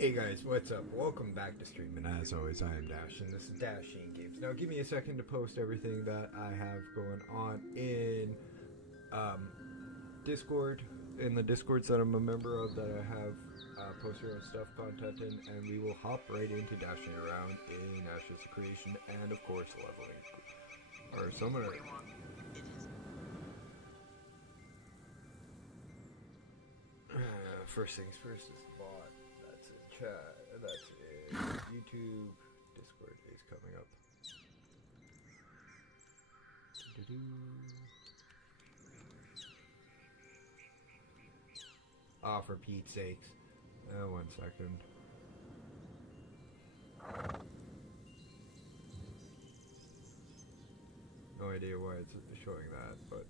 Hey guys, what's up? Welcome back to stream, and as always, I am Dash, and this is Dashing Games. Now, give me a second to post everything that I have going on in Discord, in the Discords that I'm a member of, that I have post your own stuff content in, and we will hop right into dashing around in Ashes of Creation, and of course, leveling our summoner. First things first is the bot. That's in chat. That's in YouTube. Discord is coming up. Ah, for Pete's sakes. 1 second. No idea why it's showing that, but...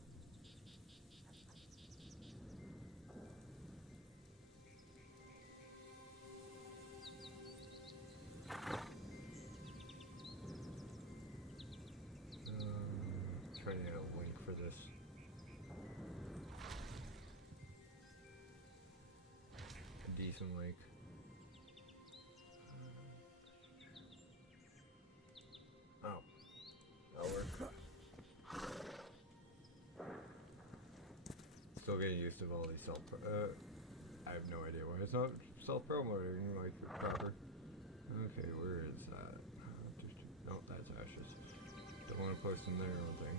trying to get a link for this. A decent link. Oh. That works. Still getting used to all these I have no idea why it's not self-promoting like proper. Okay, where is that? No, that's Ashes. Don't want to post in their own thing.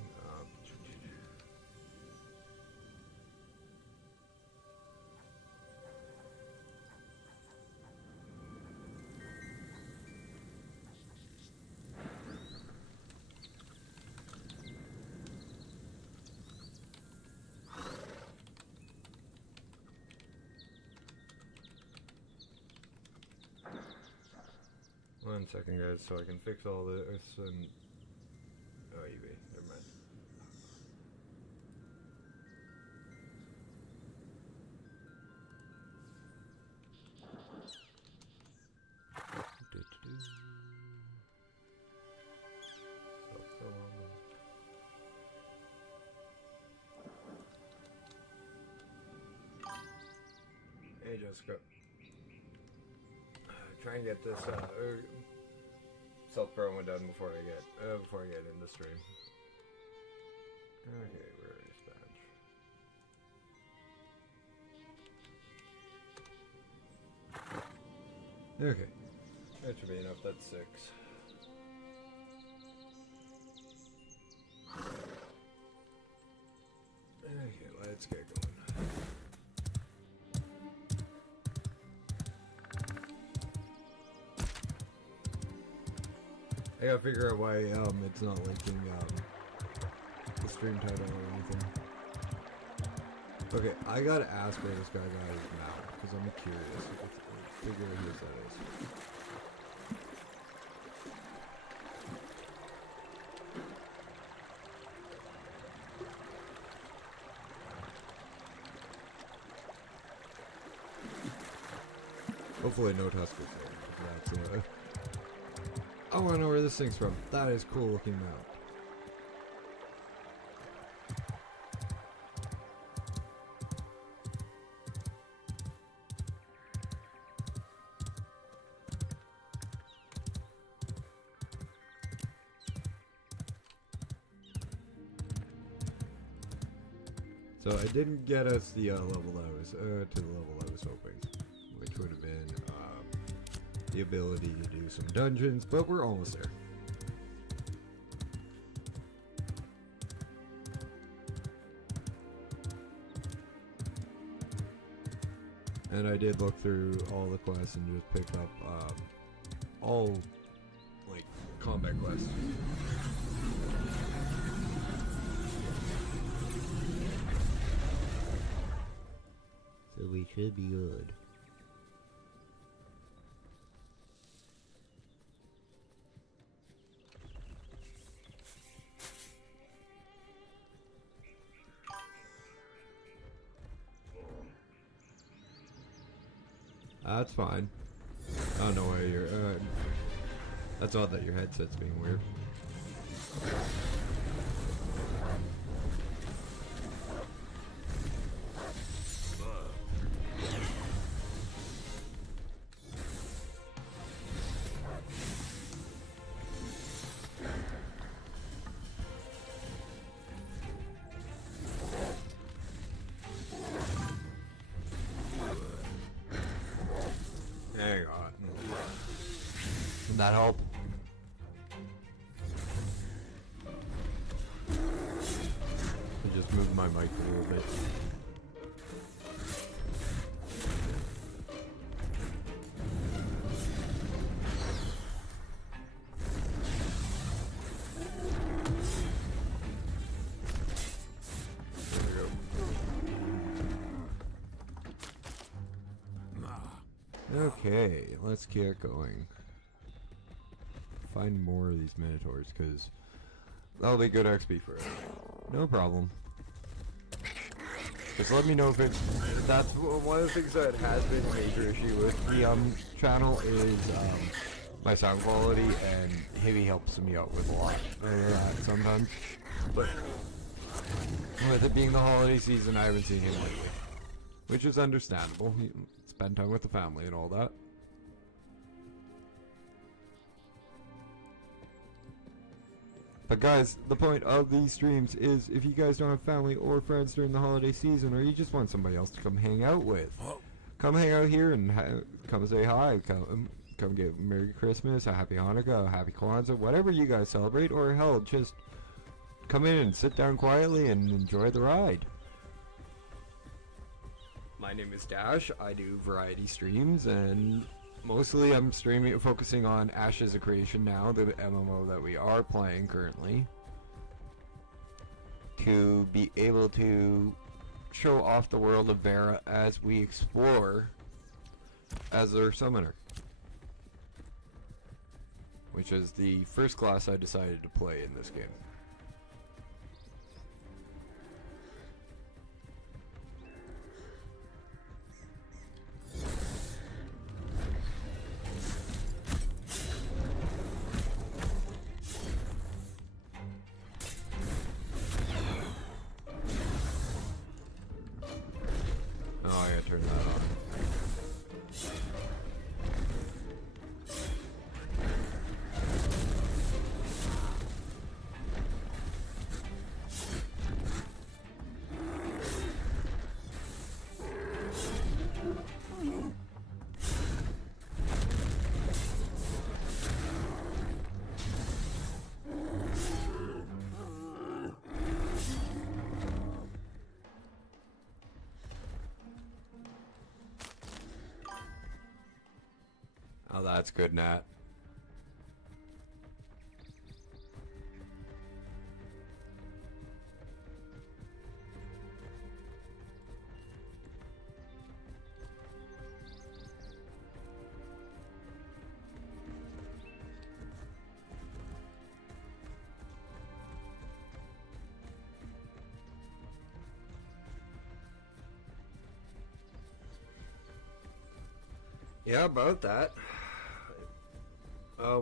1 second, guys, so I can fix all this and... Oh, eBay. Never mind. Hey, Jessica. Try and get this self-promo done before I get in the stream. Okay, where is badge? Okay, that should be enough. That's 6. Okay, let's get going. I gotta figure out why it's not linking the stream title or anything. Okay, I gotta ask where this guy got his mount, because I'm curious. Figure out who that is. Hopefully no Tuskers there. That's I want to know where this thing's from. That is cool looking mount. So I didn't get us the level that I was to the level I was hoping, which would have been the ability to do some dungeons, but we're almost there. And I did look through all the quests and just pick up all like combat quests. So we should be good. That's fine. I don't know why you're... that's odd that your headset's being weird. That help? I just moved my mic a little bit. Okay, let's get going. Find more of these minotaurs, because that'll be good XP for us. No problem. Just let me know if it... That's one of the things that has been a major issue with the channel is my sound quality, and Heavy helps me out with a lot sometimes. But with it being the holiday season, I haven't seen him lately. Which is understandable. He spend time with the family and all that. But guys, the point of these streams is if you guys don't have family or friends during the holiday season, or you just want somebody else to come hang out with, come hang out here and come say hi, come give Merry Christmas, a Happy Hanukkah, a Happy Kwanzaa, whatever you guys celebrate, or hell, just come in and sit down quietly and enjoy the ride. My name is Dash. I do variety streams, and mostly I'm focusing on Ashes of Creation now, the MMO that we are playing currently, to be able to show off the world of Verra as we explore as their summoner, which is the first class I decided to play in this game. Oh, I gotta turn that on. Oh, that's good, Nat. Yeah, about that.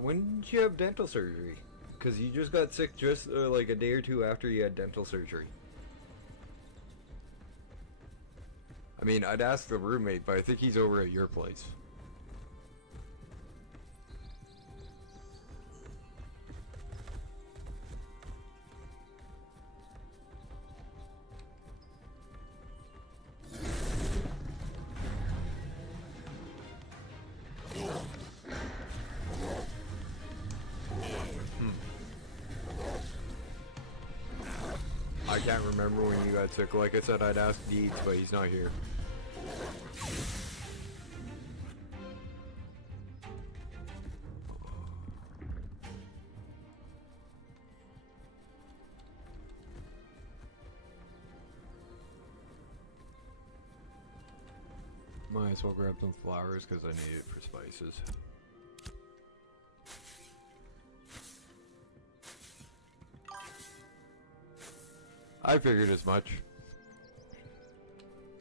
When did you have dental surgery? Because you just got sick just like a day or two after you had dental surgery. I mean, I'd ask the roommate, but I think he's over at your place. I can't remember when you got sick. Like I said, I'd ask Deeds, but he's not here. Might as well grab some flowers because I need it for spices. I figured as much.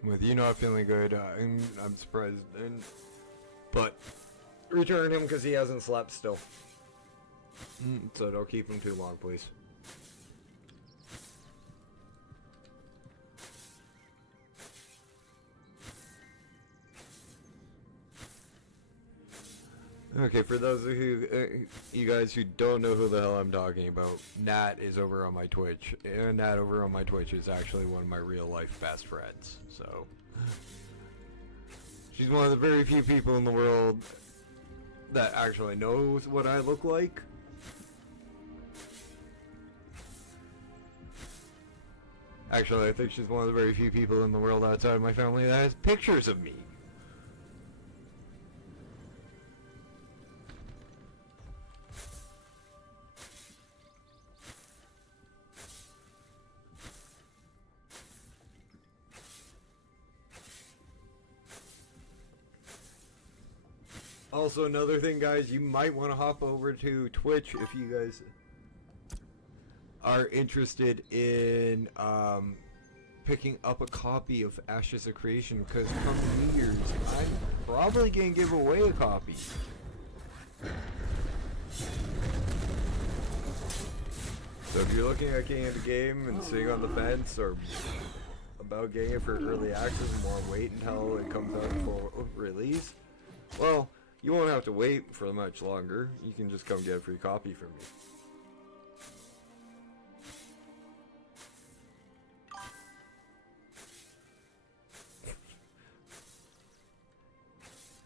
With you not feeling good, I'm surprised. But return him because he hasn't slept still. So don't keep him too long, please. Okay, for those of you guys who don't know who the hell I'm talking about, Nat is over on my Twitch. And Nat over on my Twitch is actually one of my real life best friends. So she's one of the very few people in the world that actually knows what I look like. Actually, I think she's one of the very few people in the world outside of my family that has pictures of me. Also, another thing, guys, you might want to hop over to Twitch if you guys are interested in picking up a copy of Ashes of Creation, because come New Year's, I'm probably going to give away a copy. So if you're looking at getting into the game and sitting on the fence, or about getting it for early access and want to wait until it comes out for release, well, you won't have to wait for much longer. You can just come get a free copy from me.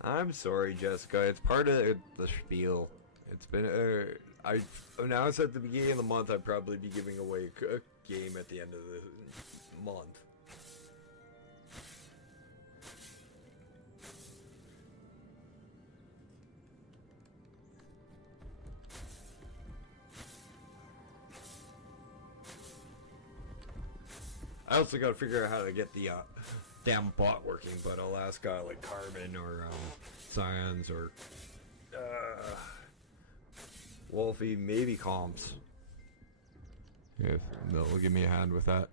I'm sorry, Jessica. It's part of the spiel. It's been I announced at the beginning of the month I'd probably be giving away a game at the end of the month. I also gotta figure out how to get the damn bot working, but I'll ask like Carmen or Science or Wolfie, maybe Comps. If they'll give me a hand with that.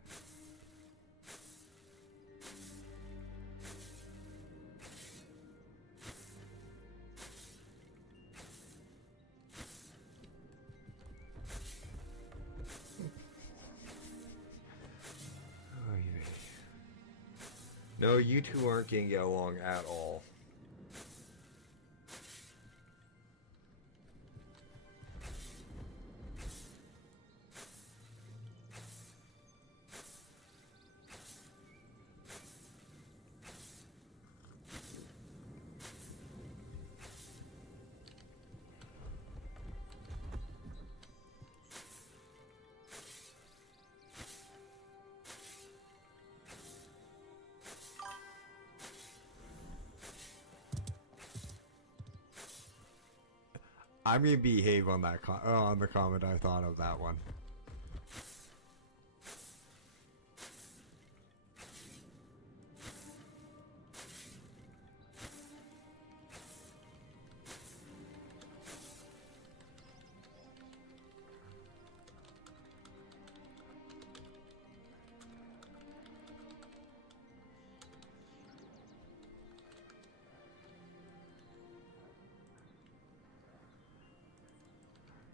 No, you two aren't going to get along at all. I'm gonna behave on that on the comment I thought of that one.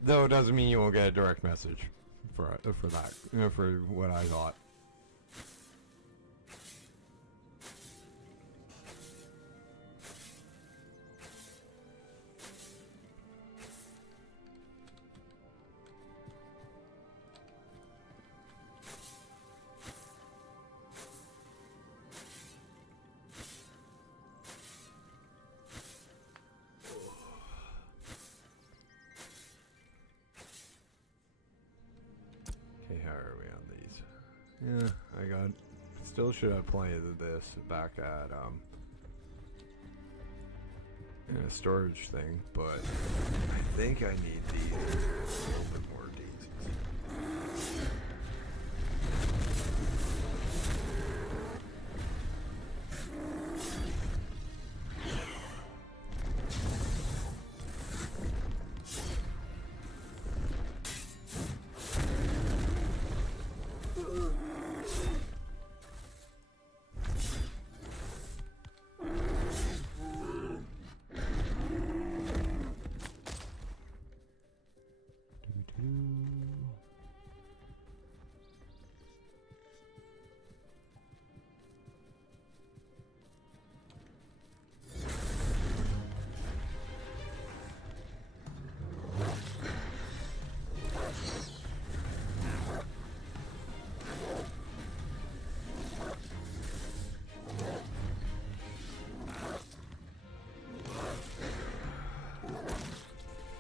Though it doesn't mean you won't get a direct message for that, for what I thought. Yeah, I got. Still should have plenty of this back at in a storage thing, but I think I need these a little bit more daisies.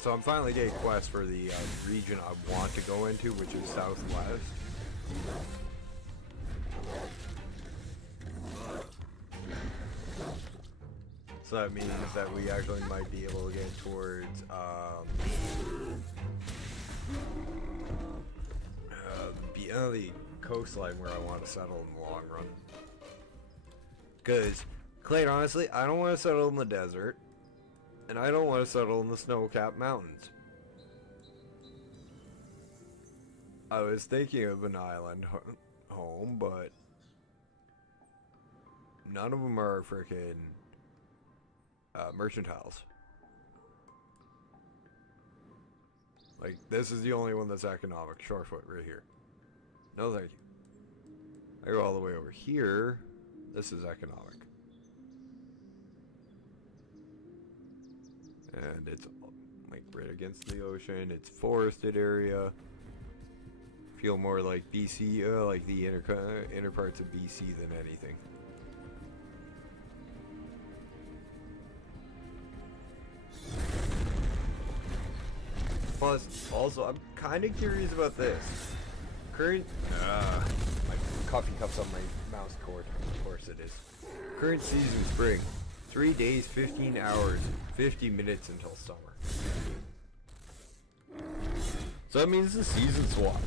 So I'm finally getting quests for the region I want to go into, which is southwest. So that means that we actually might be able to get towards the coastline where I want to settle in the long run. Because, quite honestly, I don't want to settle in the desert, and I don't want to settle in the snow-capped mountains. I was thinking of an island home, but none of them are frickin' mercantiles. Like, this is the only one that's economic. Shorefoot right here. No thank you. I go all the way over here. This is economic. And it's like right against the ocean. It's forested area. Feel more like BC, like the inner parts of BC than anything. Plus, also, I'm kind of curious about this. Current, my coffee cup's on my mouse cord. Of course it is. Current season spring. 3 days, 15 hours, 50 minutes until summer. So that means the season swap.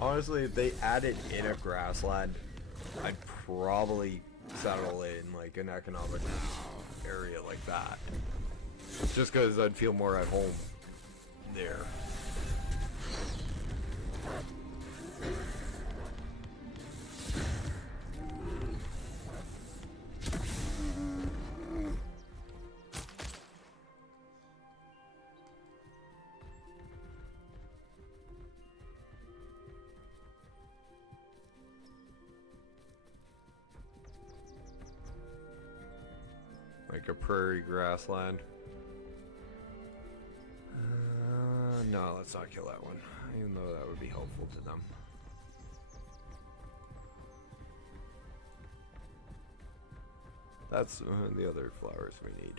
Honestly, if they added in a grassland, I'd probably settle in like an economic area like that. Just because I'd feel more at home there. Like a prairie grassland. No, let's not kill that one, even though that would be helpful to them. That's the other flowers we need.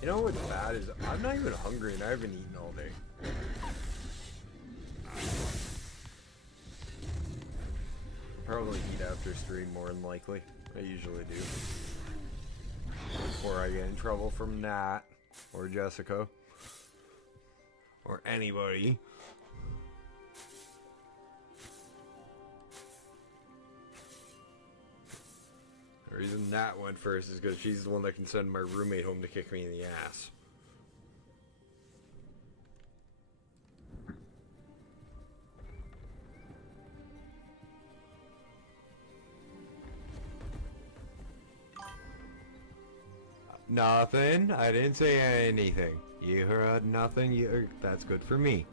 You know what's bad is I'm not even hungry and I haven't eaten all day. Probably eat after stream more than likely. I usually do. Before I get in trouble from Nat or Jessica or anybody. The reason Nat went first is because she's the one that can send my roommate home to kick me in the ass. Nothing. I didn't say anything. You heard nothing. That's good for me.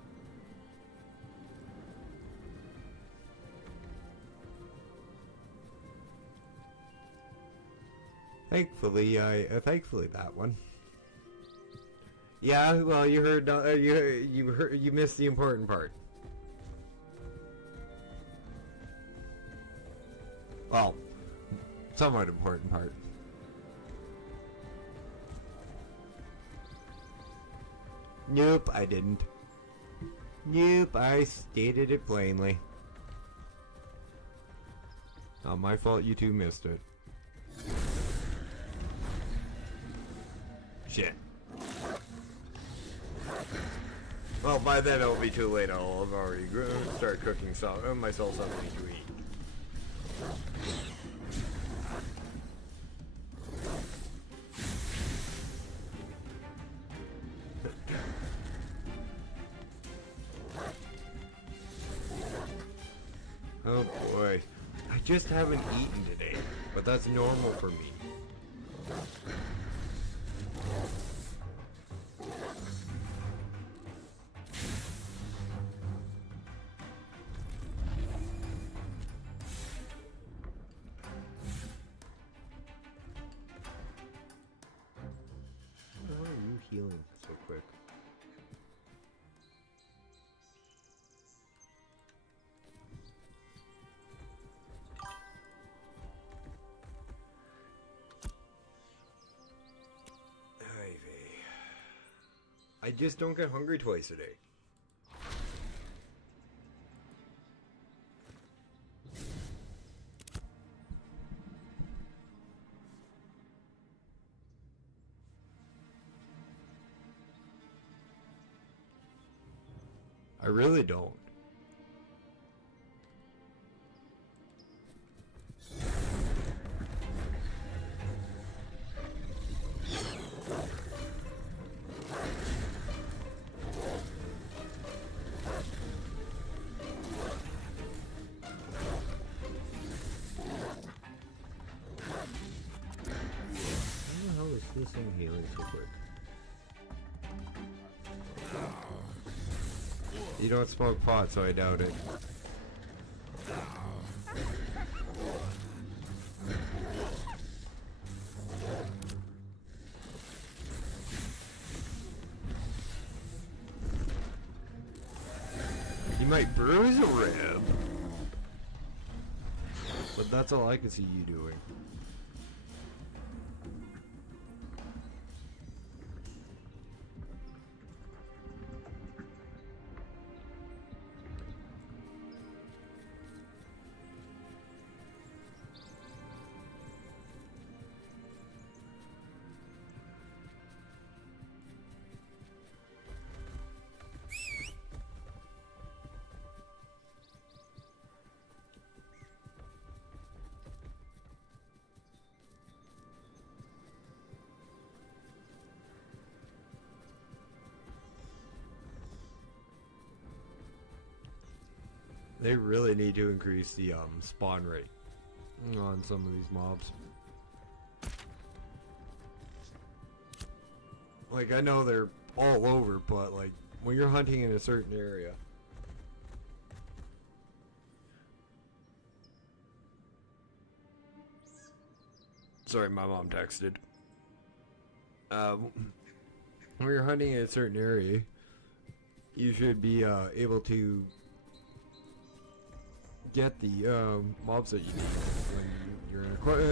Thankfully that one. Yeah, well, you heard. You missed the important part. Well, somewhat important part. Nope, I didn't. Nope, I stated it plainly. Not my fault you two missed it. Shit. Well, by then it'll be too late. I'll have already started cooking myself something to eat. Oh boy, I just haven't eaten today, but that's normal for me. How are you healing so quick? I just don't get hungry twice a day. I really don't. This thing healing so quick. You don't smoke pot, so I doubt it. You might bruise a rib, but that's all I can see you doing. They really need to increase the spawn rate on some of these mobs. Like, I know they're all over, but like when you're hunting in a certain area. Sorry, my mom texted. When you're hunting in a certain area, you should be able to get the mobs that you need when you're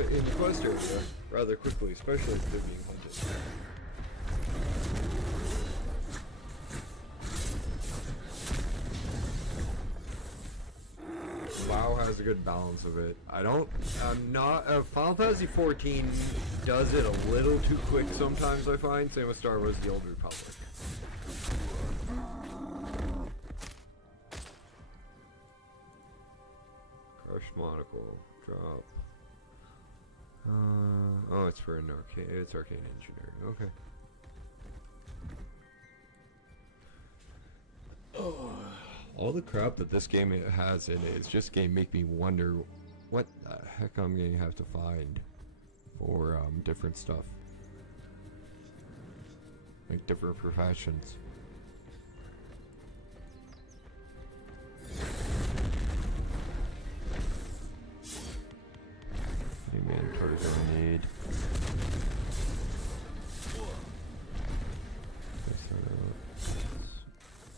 in the quest area rather quickly, especially if they're being hunted. WoW has a good balance of it. I'm not. Final Fantasy 14 does it a little too quick sometimes, I find. Same with Star Wars: The Old Republic. Monocle drop. Oh, it's for an arcane. It's arcane engineering. Okay. Oh, all the crap that this game has in it is just gonna make me wonder what the heck I'm gonna have to find for different stuff, like different professions. Mandatory grenade.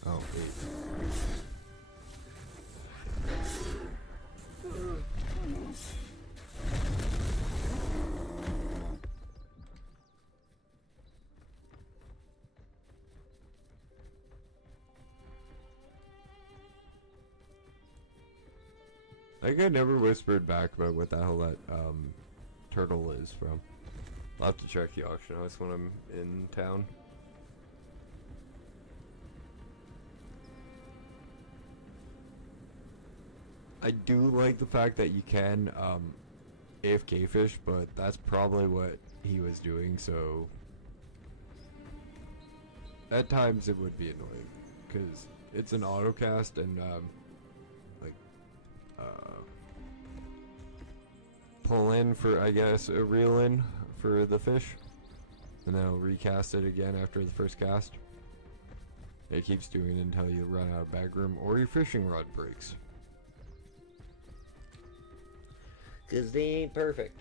Oh, wait. Like, I never whispered back about what the hell that turtle is from. I'll have to check the auction house when I'm in town. I do like the fact that you can AFK fish, but that's probably what he was doing, so at times it would be annoying because it's an autocast and like pull in for, I guess, a reel in for the fish, and then I'll recast it again after the first cast. It keeps doing it until you run out of bag room or your fishing rod breaks. 'Cause they ain't perfect.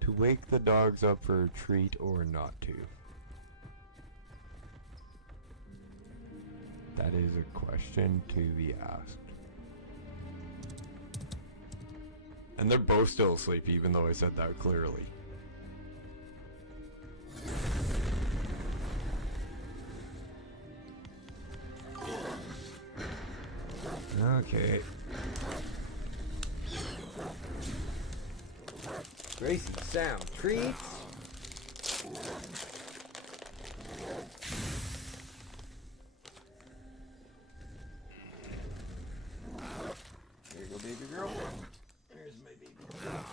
To wake the dogs up for a treat or not to? That is a question to be asked. And they're both still asleep, even though I said that clearly. Okay. Gracie, Sam, treats. There you go, baby girl. There's my baby girl.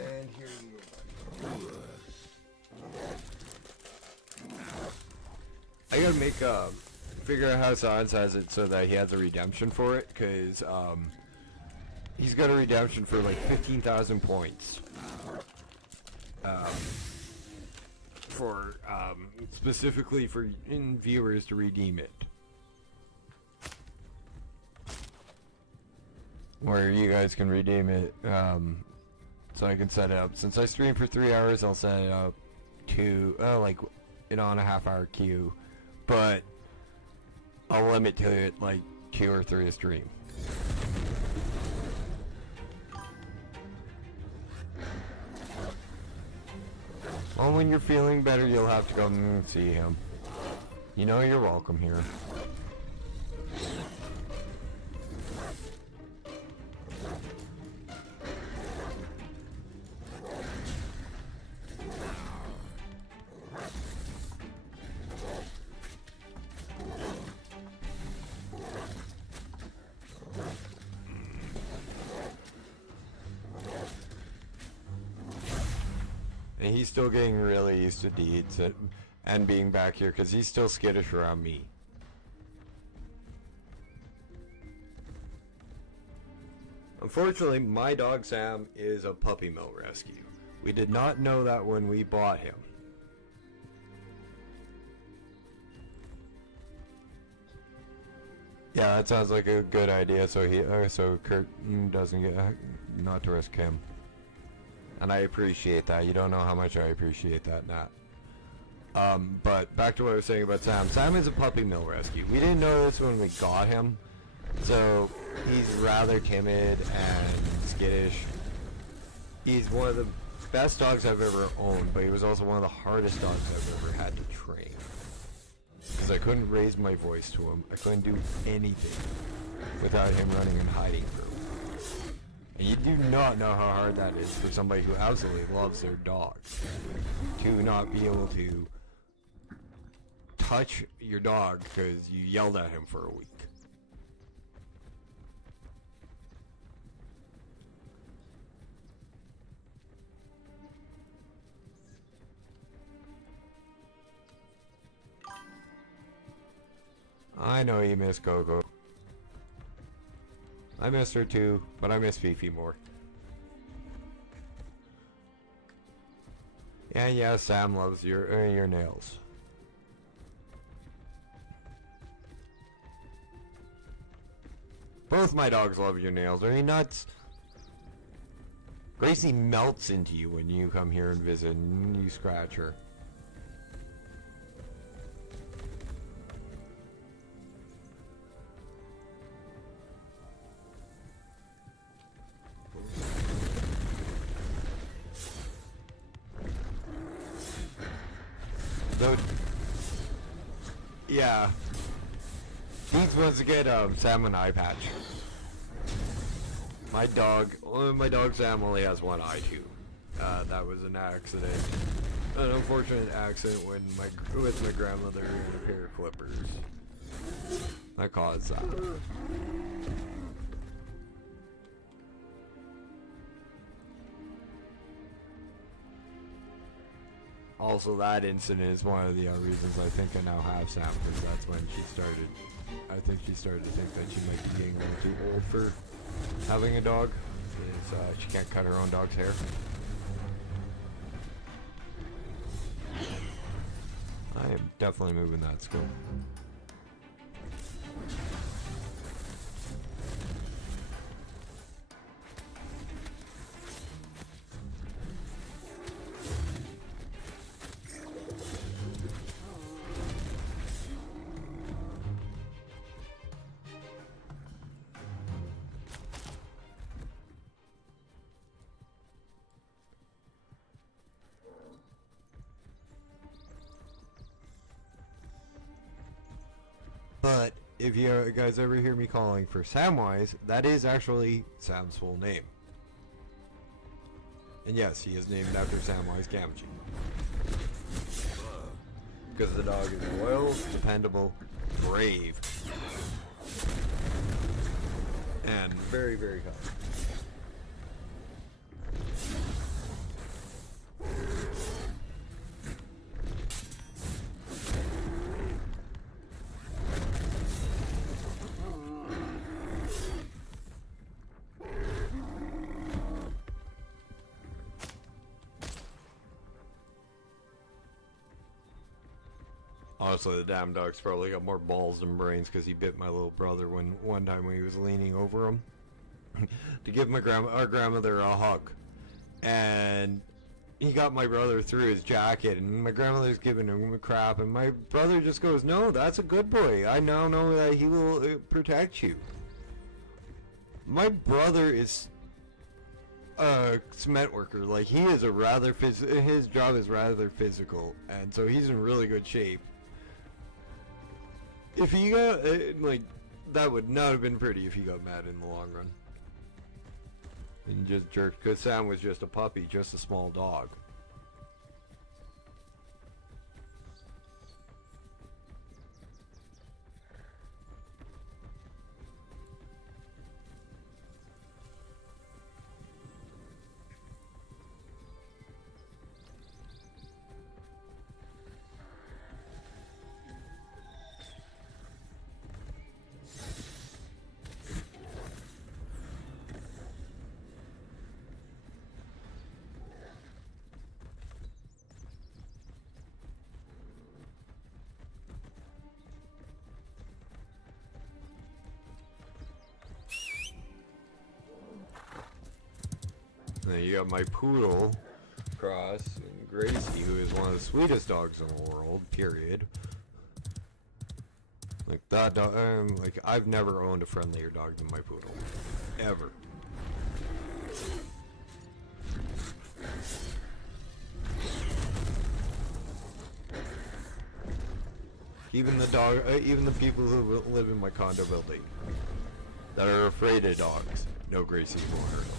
And here you go. I gotta make figure out how Sans has it so that he has a redemption for it, cause he's got a redemption for like 15,000 points. For specifically for viewers to redeem it. Where you guys can redeem it, so I can set it up. Since I stream for 3 hours, I'll set it up to like on a half-hour queue, but I'll limit to it like 2 or 3 a stream. Well, when you're feeling better, you'll have to go and see him. You know you're welcome here. And he's still getting really used to deeds and being back here because he's still skittish around me. Unfortunately, my dog Sam is a puppy mill rescue. We did not know that when we bought him. Yeah, that sounds like a good idea. So Kurt doesn't get not to risk him. And I appreciate that. You don't know how much I appreciate that, Nat. But back to what I was saying about Sam. Sam is a puppy mill rescue. We didn't know this when we got him. So he's rather timid and skittish. He's one of the best dogs I've ever owned, but he was also one of the hardest dogs I've ever had to train. Because I couldn't raise my voice to him. I couldn't do anything without him running and hiding from me. And you do not know how hard that is for somebody who absolutely loves their dog to not be able to touch your dog because you yelled at him for a week. I know you miss Coco. I miss her too, but I miss Fifi more. Yeah, Sam loves your nails. Both my dogs love your nails. Are you nuts? Gracie melts into you when you come here and visit and you scratch her. Though Yeah. He's wants to get Sam an eye patch. My dog Sam only has one eye too. That was an accident. An unfortunate accident with my grandmother and a pair of clippers. That caused that. Also, that incident is one of the reasons I think I now have Sam, because that's when she started. I think she started to think that she might be getting a little too old for having a dog. She can't cut her own dog's hair. I am definitely moving that skill. But if you guys ever hear me calling for Samwise, that is actually Sam's full name. And yes, he is named after Samwise Gamgee. Because the dog is loyal, dependable, brave, and very, very kind. Honestly, the damn dog's probably got more balls than brains because he bit my little brother one time when he was leaning over him to give our grandmother a hug. And he got my brother through his jacket, and my grandmother's giving him a crap, and my brother just goes, "No, that's a good boy. I now know that he will protect you." My brother is a cement worker. Like, he is his job is rather physical, and so he's in really good shape. If he got, that would not have been pretty if he got mad in the long run. And just jerked, because Sam was just a puppy, just a small dog. And then you got my poodle, Cross, and Gracie, who is one of the sweetest dogs in the world, period. Like, that dog, I've never owned a friendlier dog than my poodle. Ever. Even the people who live in my condo building that are afraid of dogs, no Gracie will hurt them.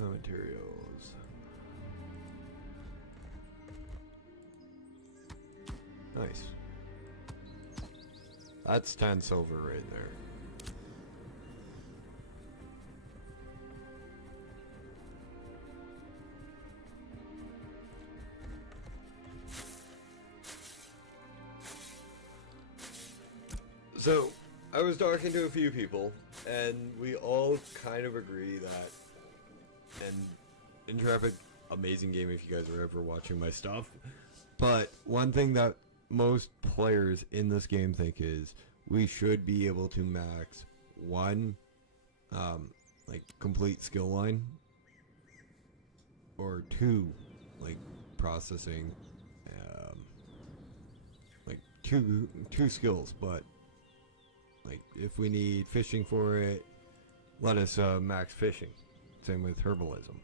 Materials. Nice. That's 10 silver right there. So, I was talking to a few people, and we all kind of agree that, and Intrepid, amazing game if you guys are ever watching my stuff, but one thing that most players in this game think is we should be able to max one, complete skill line, or two, processing, like two skills, but like if we need fishing for it, let us max fishing. Same with herbalism.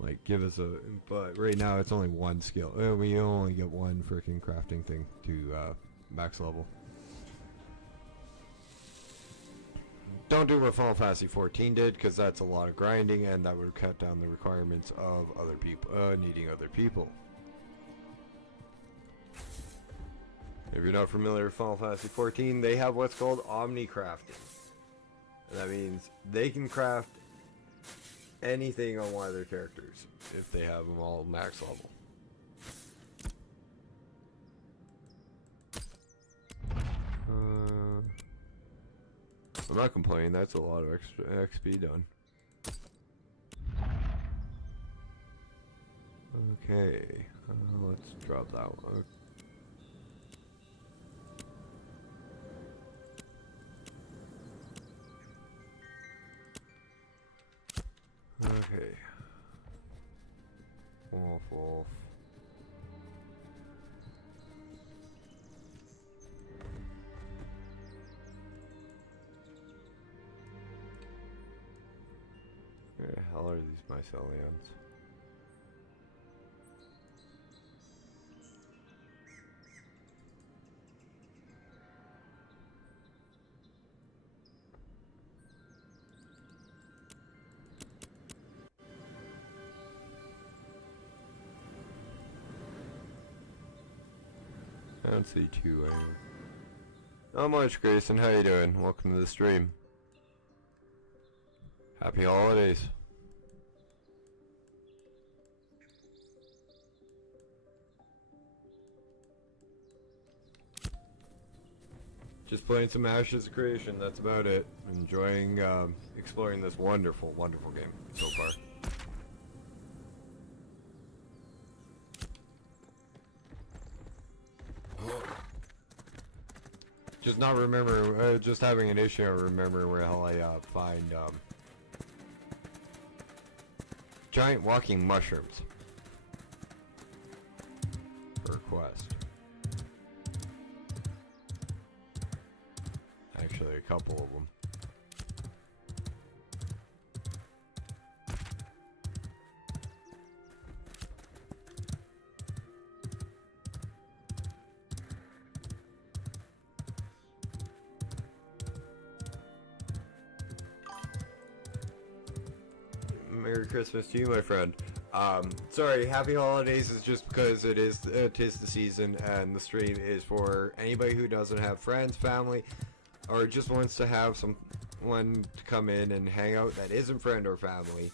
Like give us a, but right now it's only one skill. We only get one freaking crafting thing to max level. Don't do what Final Fantasy 14 did, because that's a lot of grinding, and that would cut down the requirements of other people, needing other people. If you're not familiar with Final Fantasy 14, they have what's called omni-crafting. And that means they can craft anything on one of their characters, if they have them all max level. I'm not complaining, that's a lot of extra XP done. Okay, let's drop that one. Okay. Wolf. Where the hell are these mycelians? I don't see two anywhere. Not much, Grayson. How you doing? Welcome to the stream. Happy holidays. Just playing some Ashes of Creation, that's about it. Enjoying exploring this wonderful, wonderful game so far. Just not remember, just having an issue of remembering where the hell I find giant walking mushrooms for a quest. Actually, a couple of them. Merry Christmas to you, my friend. Sorry, happy holidays is just because tis the season, and the stream is for anybody who doesn't have friends, family, or just wants to have someone to come in and hang out that isn't friend or family.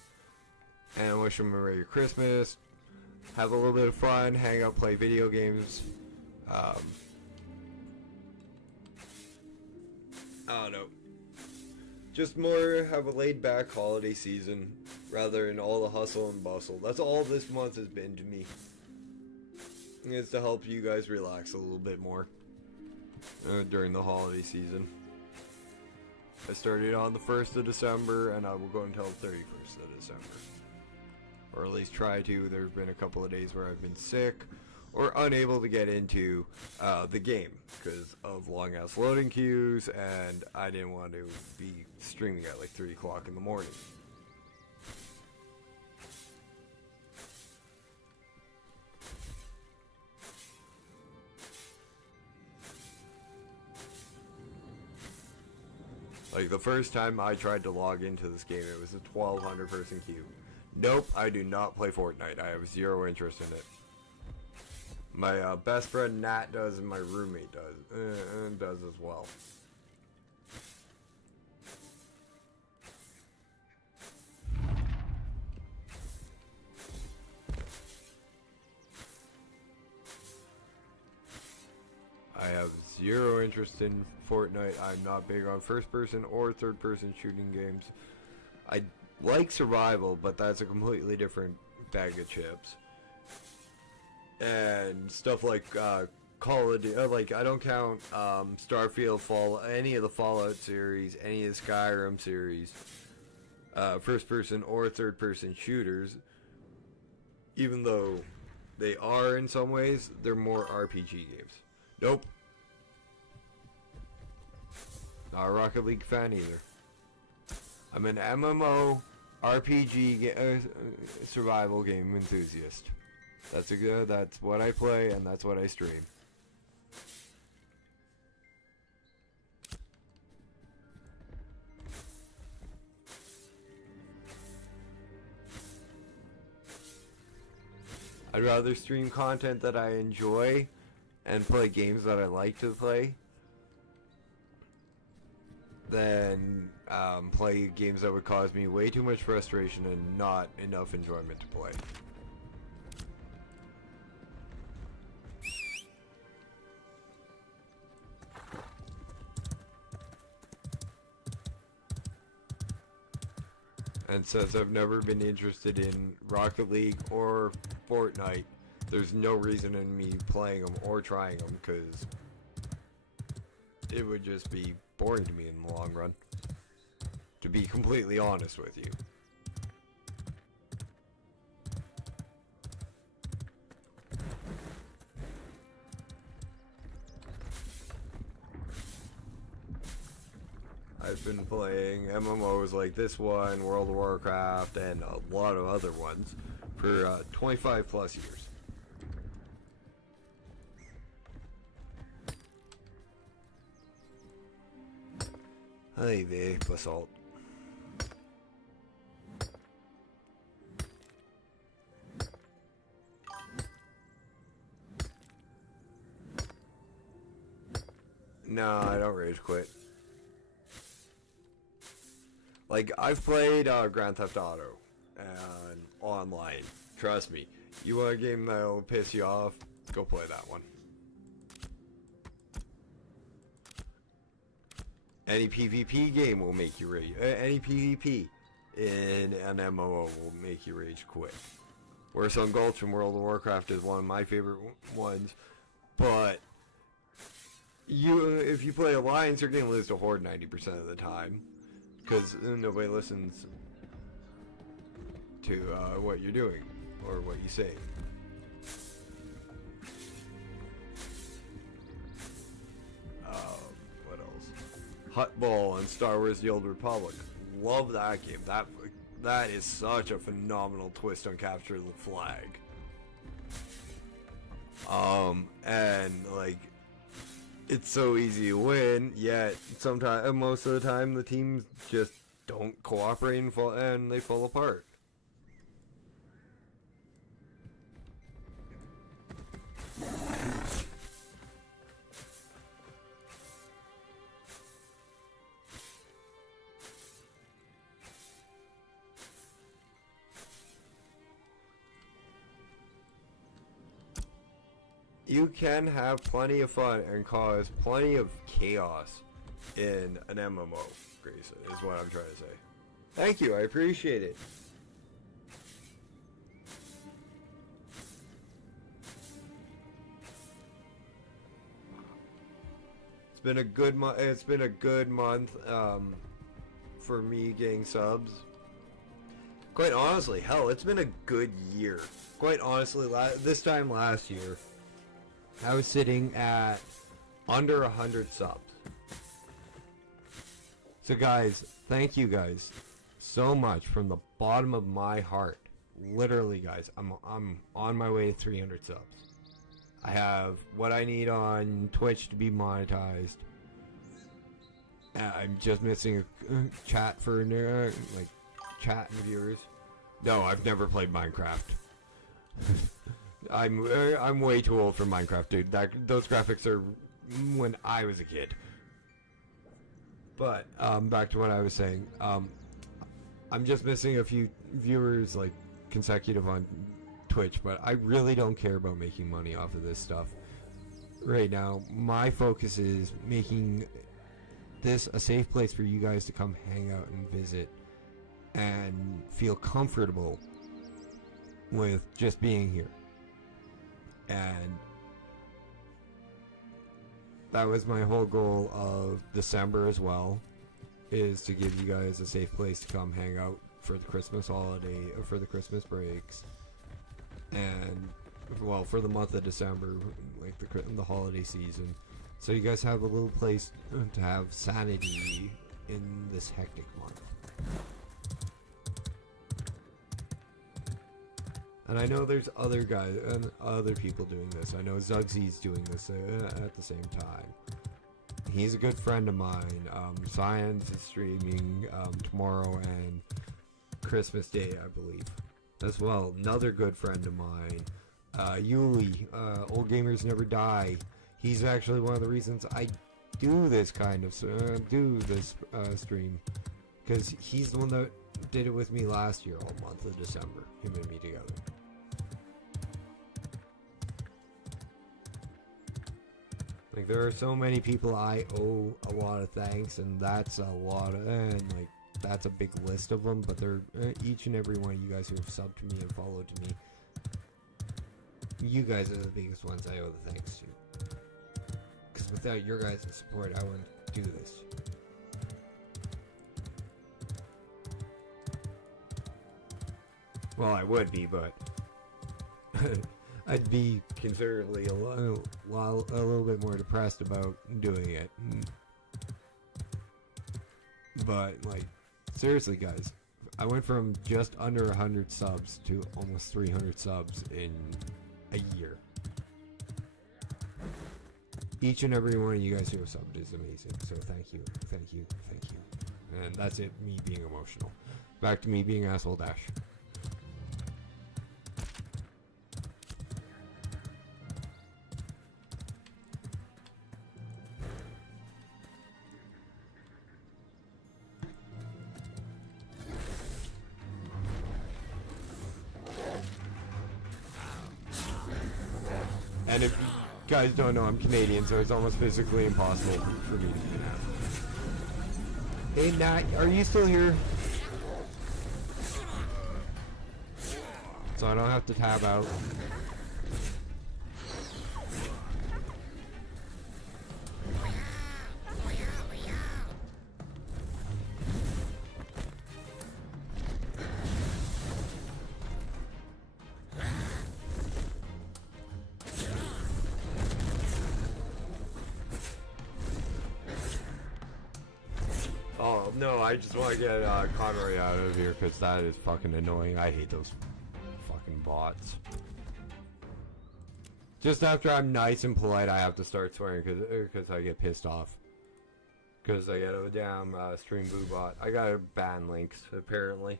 And I wish them a Merry Christmas, have a little bit of fun, hang out, play video games. I don't know. Just more have a laid-back holiday season rather than all the hustle and bustle. That's all this month has been to me. It's to help you guys relax a little bit more during the holiday season. I started on the 1st of December and I will go until the 31st of December. Or at least try to. There have been a couple of days where I've been sick or unable to get into the game because of long ass loading queues, and I didn't want to be streaming at like 3 o'clock in the morning. Like the first time I tried to log into this game, it was a 1,200 person queue. Nope, I do not play Fortnite. I have zero interest in it. My best friend Nat does, and my roommate does as well. I have zero interest in Fortnite. I'm not big on first person or third person shooting games. I like survival, but that's a completely different bag of chips. And stuff like Call of Duty, like I don't count Starfield, any of the Fallout series, any of the Skyrim series, first person or third person shooters. Even though they are in some ways, they're more RPG games. Nope. Not a Rocket League fan either. I'm an MMO RPG survival game enthusiast. That's what I play and that's what I stream. I'd rather stream content that I enjoy and play games that I like to play than play games that would cause me way too much frustration and not enough enjoyment to play. And since I've never been interested in Rocket League or Fortnite, there's no reason in me playing them or trying them, because it would just be boring to me in the long run, to be completely honest with you. I've been playing MMOs like this one, World of Warcraft, and a lot of other ones for 25 plus years. Hi there, Basalt. No, I don't rage quit. Like, I've played Grand Theft Auto and online. Trust me, you want a game that'll piss you off, go play that one. Any PvP game will make you rage. Any PvP in an MMO will make you rage quit. Where Sun Gulch from World of Warcraft is one of my favorite ones, but if you play Alliance, you're going to lose to Horde 90% of the time, because nobody listens to what you're doing or what you say. What else? Hutball and Star Wars: The Old Republic. Love that game. That is such a phenomenal twist on Capture the Flag. And like, it's so easy to win, yet sometimes, most of the time, the teams just don't cooperate and they fall apart. You can have plenty of fun and cause plenty of chaos in an MMO, Grace, is what I'm trying to say. Thank you, I appreciate it. It's been a good month. It's been a good month for me getting subs. Quite honestly, hell, it's been a good year. Quite honestly, this time last year, I was sitting at under 100 subs. So guys, thank you guys so much from the bottom of my heart. Literally, guys, I'm on my way to 300 subs. I have what I need on Twitch to be monetized. I'm just missing a chat for like chat and viewers. No, I've never played Minecraft. I'm way too old for Minecraft, dude. Those graphics are when I was a kid. But back to what I was saying. I'm just missing a few viewers, like consecutive on Twitch, but I really don't care about making money off of this stuff right now. My focus is making this a safe place for you guys to come hang out and visit and feel comfortable with just being here. And that was my whole goal of December as well, is to give you guys a safe place to come hang out for the Christmas holiday, or for the Christmas breaks, and well, for the month of December, like the holiday season. So you guys have a little place to have sanity in this hectic month. And I know there's other guys and other people doing this. I know Zugsy's doing this at the same time. He's a good friend of mine. Science is streaming tomorrow and Christmas Day, I believe, as well. Another good friend of mine, Yuli, Old Gamers Never Die. He's actually one of the reasons I do this kind of stream, because he's the one that did it with me last year, all month of December. Him and me together. Like, there are so many people I owe a lot of thanks, and that's a lot of, and like, that's a big list of them, but they're each and every one of you guys who have subbed to me and followed to me. You guys are the biggest ones I owe the thanks to. Because without your guys' support, I wouldn't do this. Well, I would be, but I'd be considerably a little bit more depressed about doing it. But, like, seriously, guys, I went from just under 100 subs to almost 300 subs in a year. Each and every one of you guys who have subbed is amazing, so thank you, thank you, thank you. And that's it, me being emotional. Back to me being asshole Dash. And if you guys don't know, I'm Canadian, so it's almost physically impossible for me to be Hey Nat, are you still here? So I don't have to tab out. Oh, no, I just want to get Conroy out of here because that is fucking annoying. I hate those fucking bots. Just after I'm nice and polite, I have to start swearing because I get pissed off. Because I get a damn stream boo bot. I gotta ban links, apparently.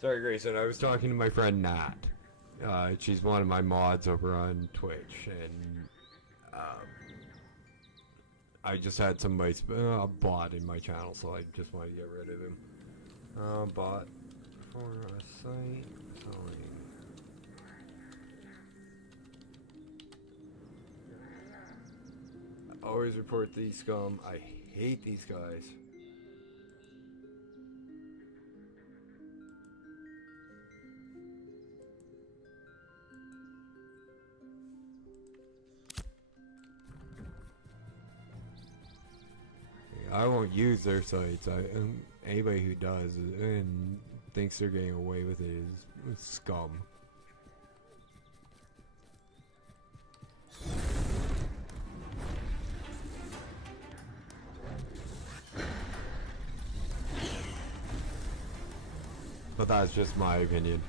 Sorry, Grayson, I was talking to my friend Nat. She's one of my mods over on Twitch, and I just had somebody, a bot in my channel, so I just wanted to get rid of him. Bot for a site, selling. Always report these scum. I hate these guys. I won't use their sites. Anybody who does and thinks they're getting away with it is scum. But that's just my opinion.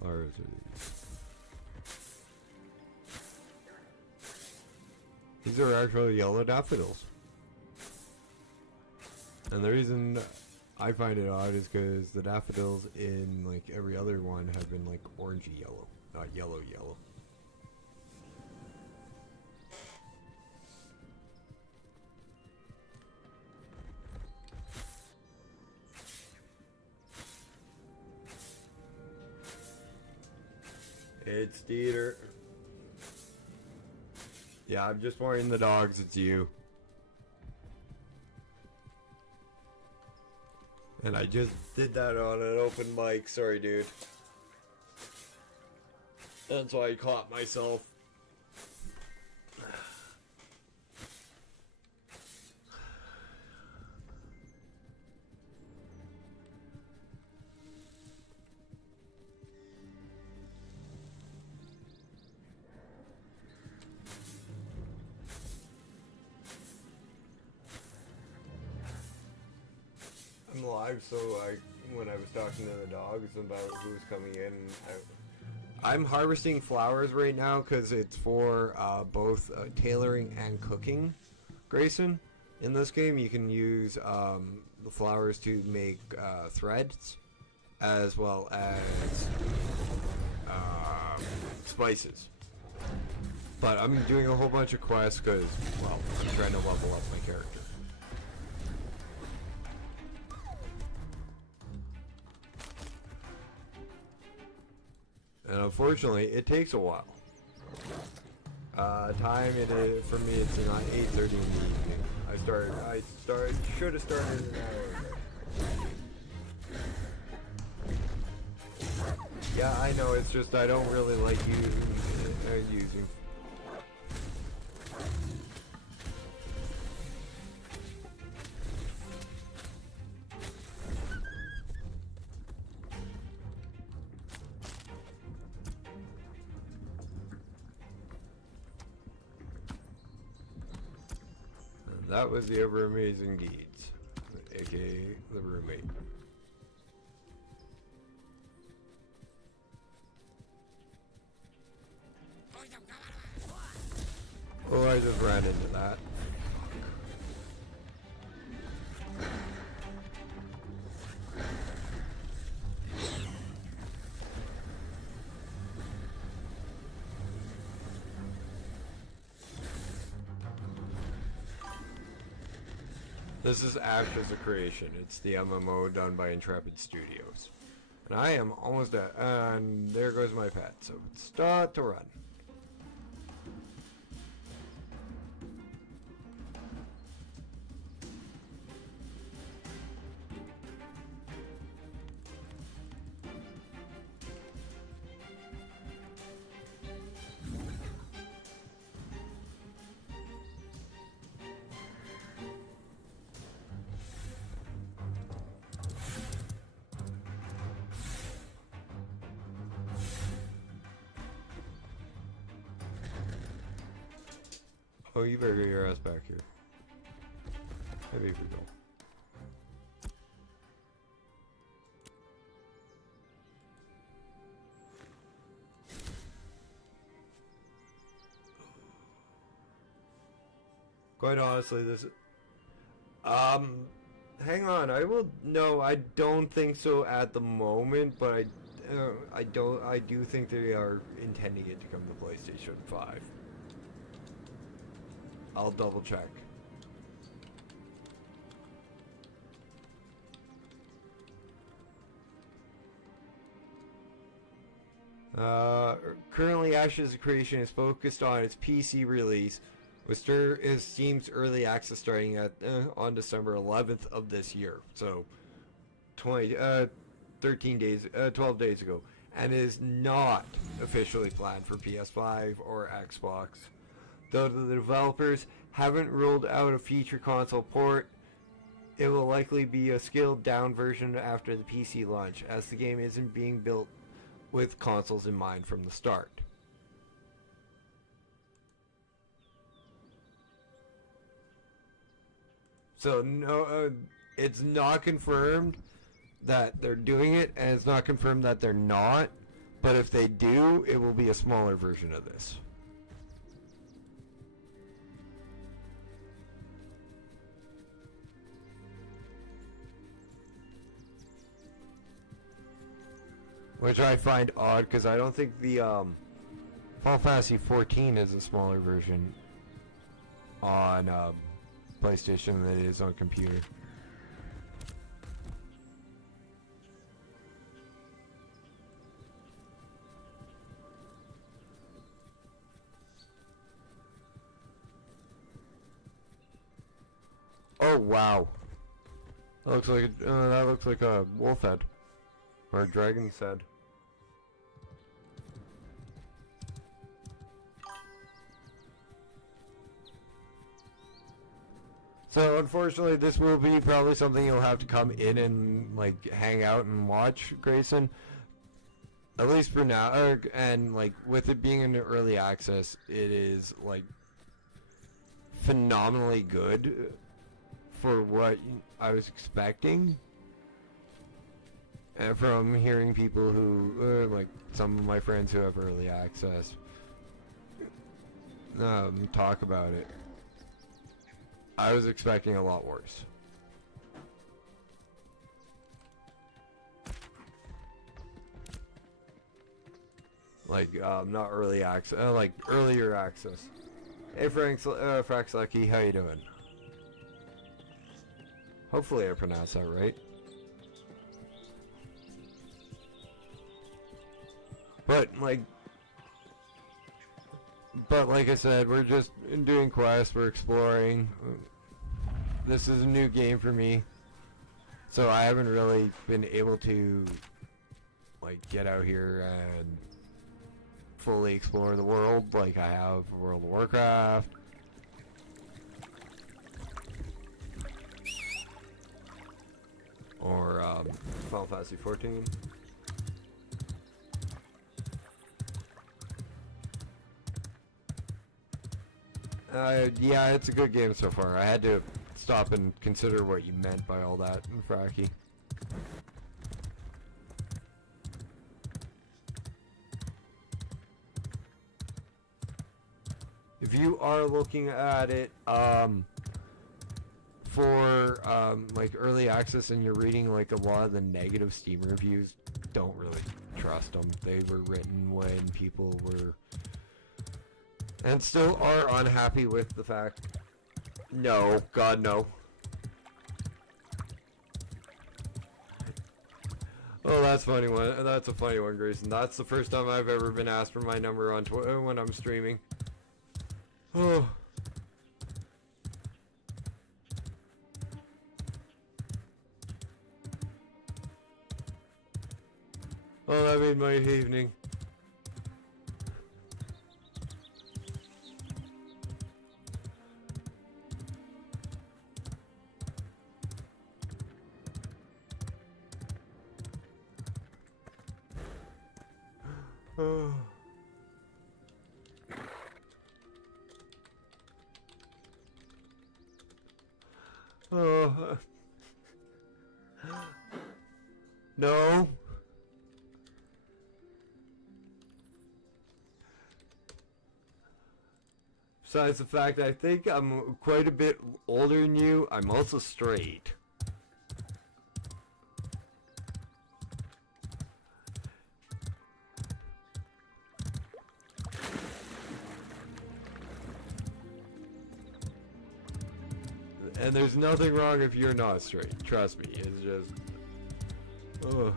Flowers are these are actually yellow daffodils. And the reason I find it odd is because the daffodils in like every other one have been like orangey yellow, not yellow. It's Dieter. Yeah, I'm just warning the dogs, it's you. And I just did that on an open mic, sorry dude. That's why I caught myself. I'm live, so when I was talking to the dogs about who's coming in, I'm harvesting flowers right now because it's for both tailoring and cooking, Grayson. In this game, you can use the flowers to make threads, as well as spices. But I'm doing a whole bunch of quests because, well, I'm trying to level up my character. And unfortunately, it takes a while. Time it is for me. It's not 8:30 in the evening. I should have started an hour ago. Yeah, I know. It's just I don't really like using. That was the Ever Amazing Deeds, aka the roommate. Oh, I just ran into that. This is Ashes of Creation. It's the MMO done by Intrepid Studios. And I am almost at, and there goes my pet, so start to run. Oh, you better get your ass back here. Maybe if we go. Quite honestly, this is... hang on, no, I don't think so at the moment, but I do think they are intending it to come to PlayStation 5. I'll double check. Currently, Ashes of Creation is focused on its PC release, with Steam's early access starting at on December 11th of this year. So, 12 days ago, and is not officially planned for PS5 or Xbox. Though the developers haven't ruled out a future console port, it will likely be a scaled down version after the PC launch, as the game isn't being built with consoles in mind from the start. So no, it's not confirmed that they're doing it, and it's not confirmed that they're not, but if they do, it will be a smaller version of this. Which I find odd, because I don't think the Final Fantasy 14 is a smaller version on PlayStation than it is on computer. Oh wow. That looks like a wolf head. Or a dragon's head. So unfortunately, this will be probably something you'll have to come in and like hang out and watch, Grayson. At least for now, and like with it being in early access, it is like phenomenally good for what I was expecting. And from hearing people who, like some of my friends who have early access, talk about it. I was expecting a lot worse. Like, not early access, like earlier access. Hey Frax Lucky, how you doing? Hopefully I pronounced that right. But like I said, we're just doing quests, we're exploring. This is a new game for me, so I haven't really been able to like get out here and fully explore the world like I have World of Warcraft. Or Final Fantasy 14. Yeah, it's a good game so far. I had to stop and consider what you meant by all that, Fracky. If you are looking at it for like early access and you're reading like a lot of the negative Steam reviews, don't really trust them. They were written when people were and still are unhappy with the fact. No, God no. Oh, that's funny one. That's a funny one, Grayson. That's the first time I've ever been asked for my number on Twitter when I'm streaming. Oh. Oh, that made my evening. Oh. Oh. No. Besides the fact I think I'm quite a bit older than you, I'm also straight. And there's nothing wrong if you're not straight. Trust me, it's just... Ugh.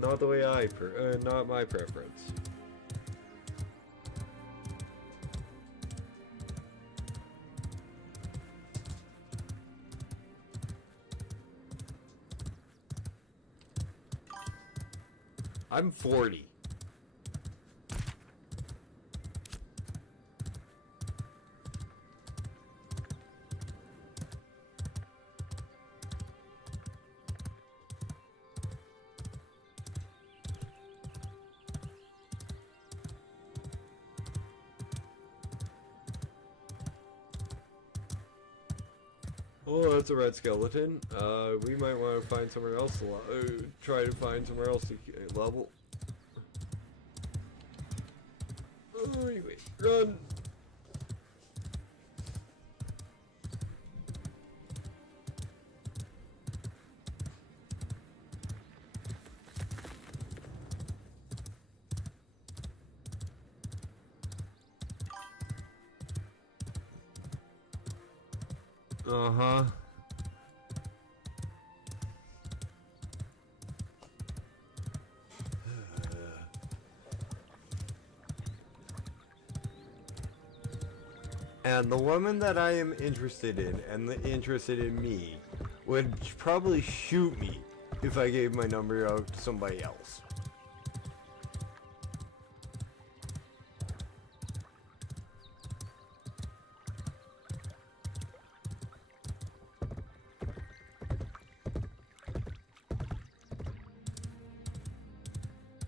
Not the way not my preference. I'm 40. Oh, that's a red skeleton. We might want to find somewhere else to try to find somewhere else to level. Oh, wait, run! Uh-huh. And the woman that I am interested in, and interested in me, would probably shoot me if I gave my number out to somebody else.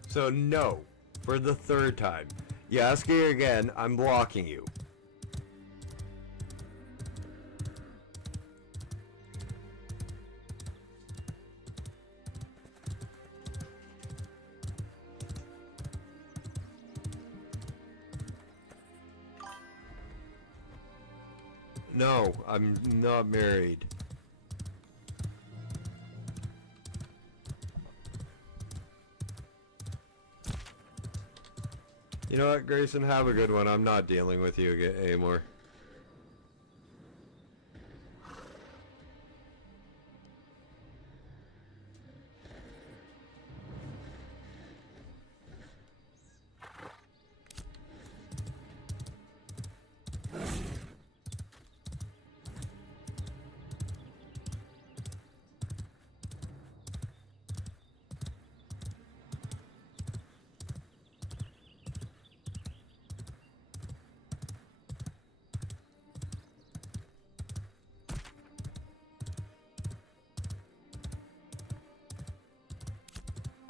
So no, for the third time. You ask me again, I'm blocking you. No, I'm not married. You know what, Grayson? Have a good one. I'm not dealing with you anymore.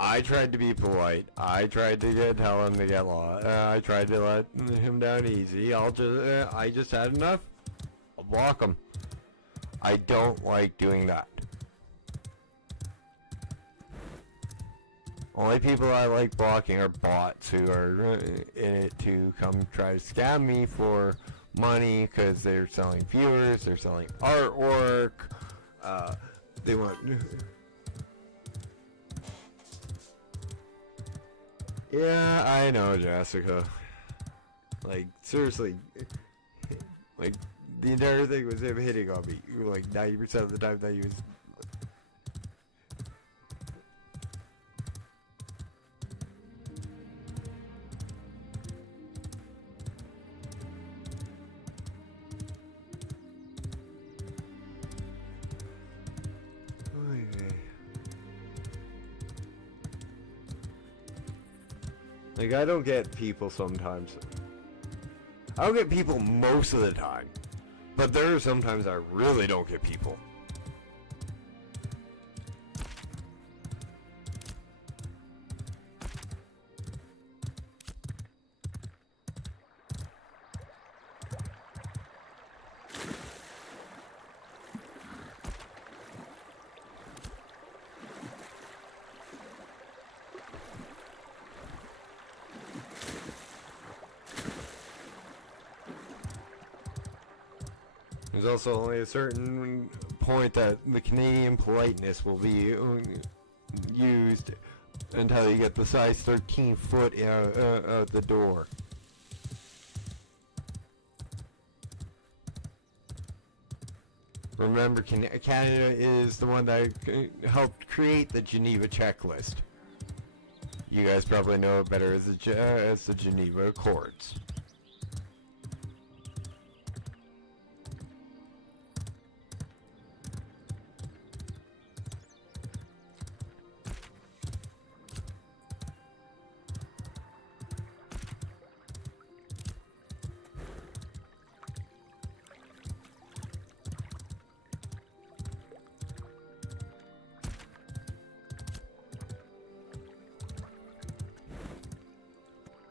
I tried to be polite. I tried to tell him to get lost. I tried to let him down easy. I just had enough. I'll block him. I don't like doing that. Only people I like blocking are bots who are in it to come try to scam me for money because they're selling viewers, they're selling artwork, they want... Yeah, I know, Jessica. Like, seriously. Like, the entire thing was him hitting on me. Like, 90% of the time that he was... Like, I don't get people sometimes. I don't get people most of the time. But there are sometimes I really don't get people. There's also only a certain point that the Canadian politeness will be used until you get the size 13 foot out the door. Remember, Canada is the one that helped create the Geneva checklist. You guys probably know it better as the Geneva Accords.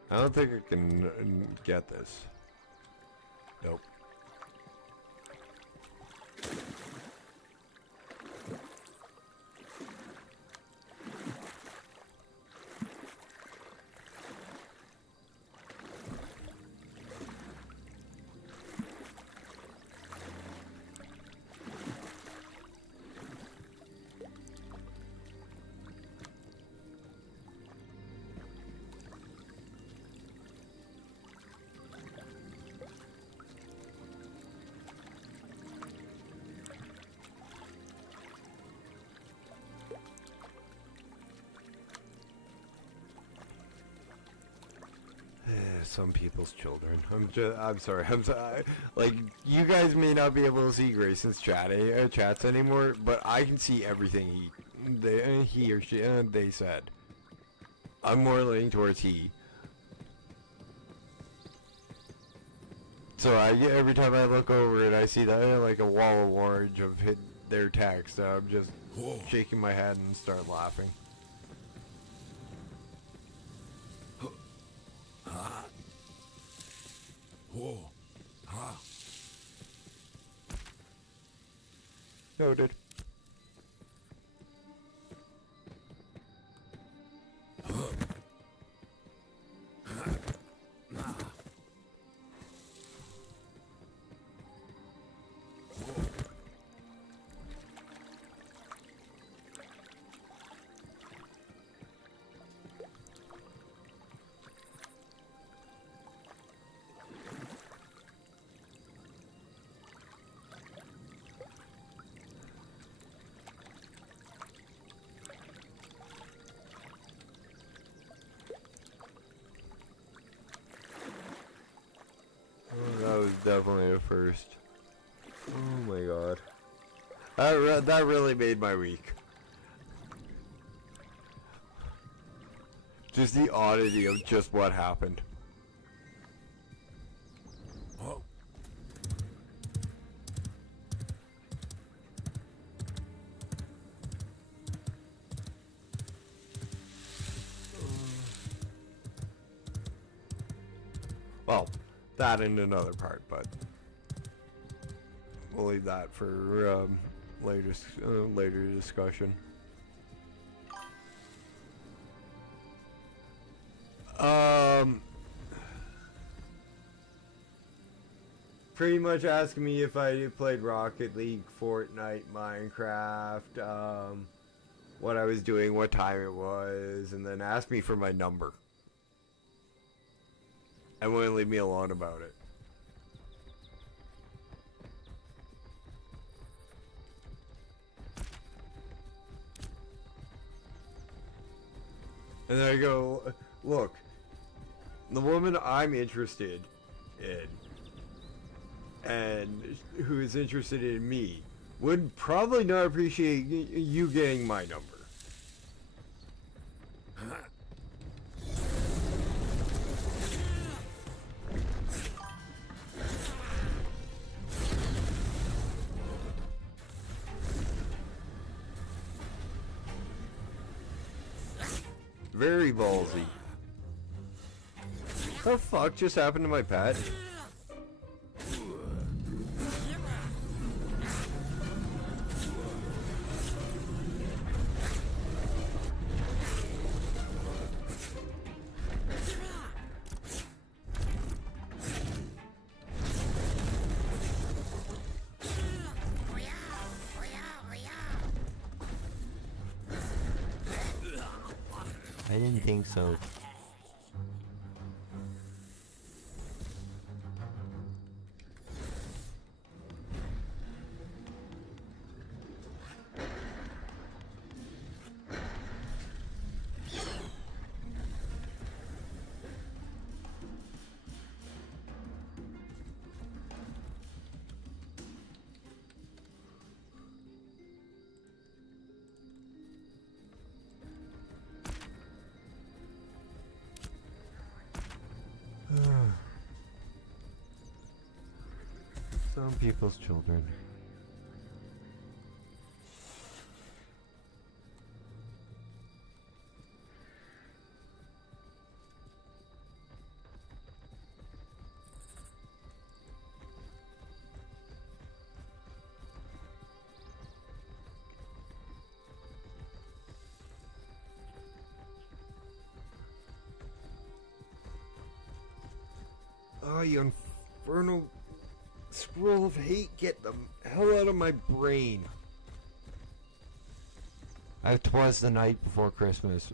I don't think I can get this. Nope. some people's children. I'm sorry. Like, you guys may not be able to see Grayson's chats anymore, but I can see everything he or she, they said. I'm more leaning towards he. So every time I look over it, I see that like a wall of orange of their text. I'm just shaking my head and start laughing. Noted. That was definitely a first. Oh my god. That really made my week. Just the oddity of just what happened. Oh. Well, that and another part, but we'll leave that for later discussion. Pretty much asking me if I played Rocket League, Fortnite, Minecraft, what I was doing, what time it was, and then asked me for my number. And wouldn't leave me alone about it. And then I go, look, the woman I'm interested in, and who is interested in me, would probably not appreciate you getting my number. Very ballsy. What the fuck just happened to my pet? I didn't think so. Some people's children. Oh, you infernal scroll of hate, get the hell out of my brain. I have Twas the night before Christmas.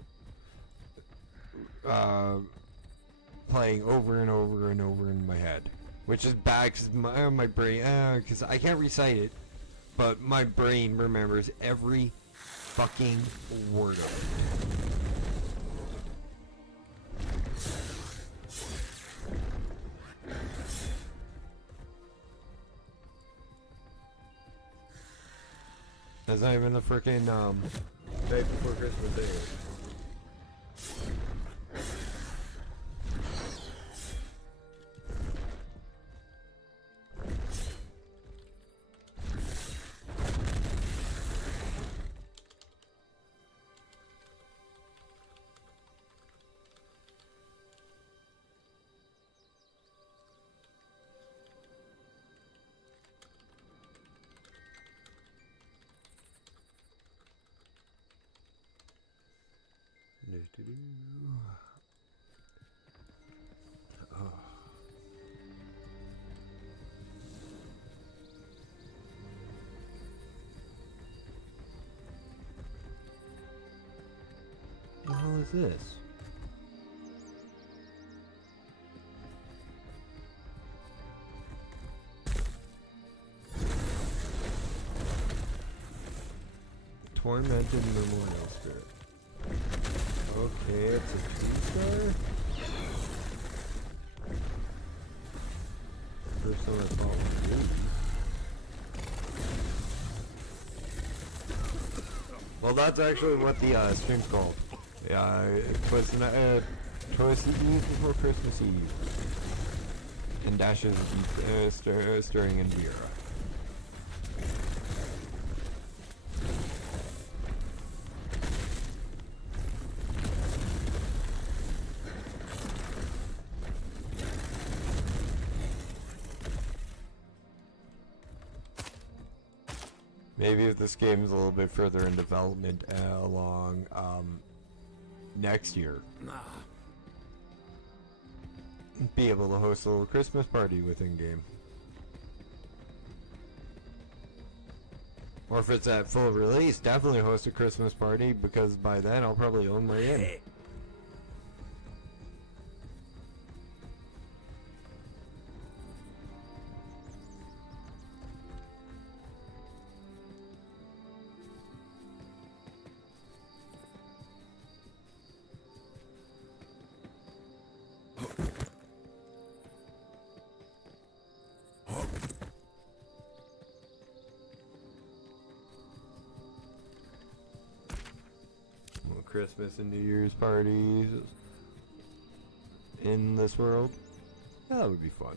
Playing over and over and over in my head. Which is bad because my brain, because I can't recite it, but my brain remembers every fucking word of it. That's not even the freaking day before Christmas Day. Oh. What the hell is this? Tormented Memorial Spirit. Okay, it's a 2-star. First one I thought was good. Well, that's actually what the stream's called. Yeah, it was Twas the Eve before Christmas Eve. And Dash's stirring in Verra. Maybe if this game is a little bit further in development along next year, be able to host a little Christmas party within game. Or if it's at full release, definitely host a Christmas party, because by then I'll probably own my in. Christmas and New Year's parties in this world. Yeah, that would be fun.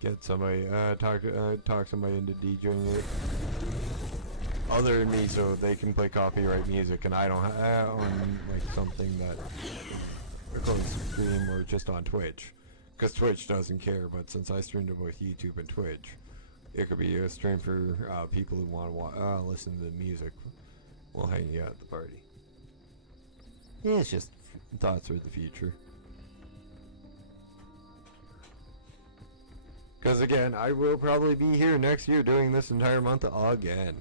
Get somebody, talk somebody into DJing it other than me, so they can play copyright music, and I don't on like something that records stream or just on Twitch, because Twitch doesn't care. But since I stream to both YouTube and Twitch, it could be a stream for people who want to listen to the music while hanging out at the party. Yeah, it's just thoughts for the future. Because again, I will probably be here next year doing this entire month again.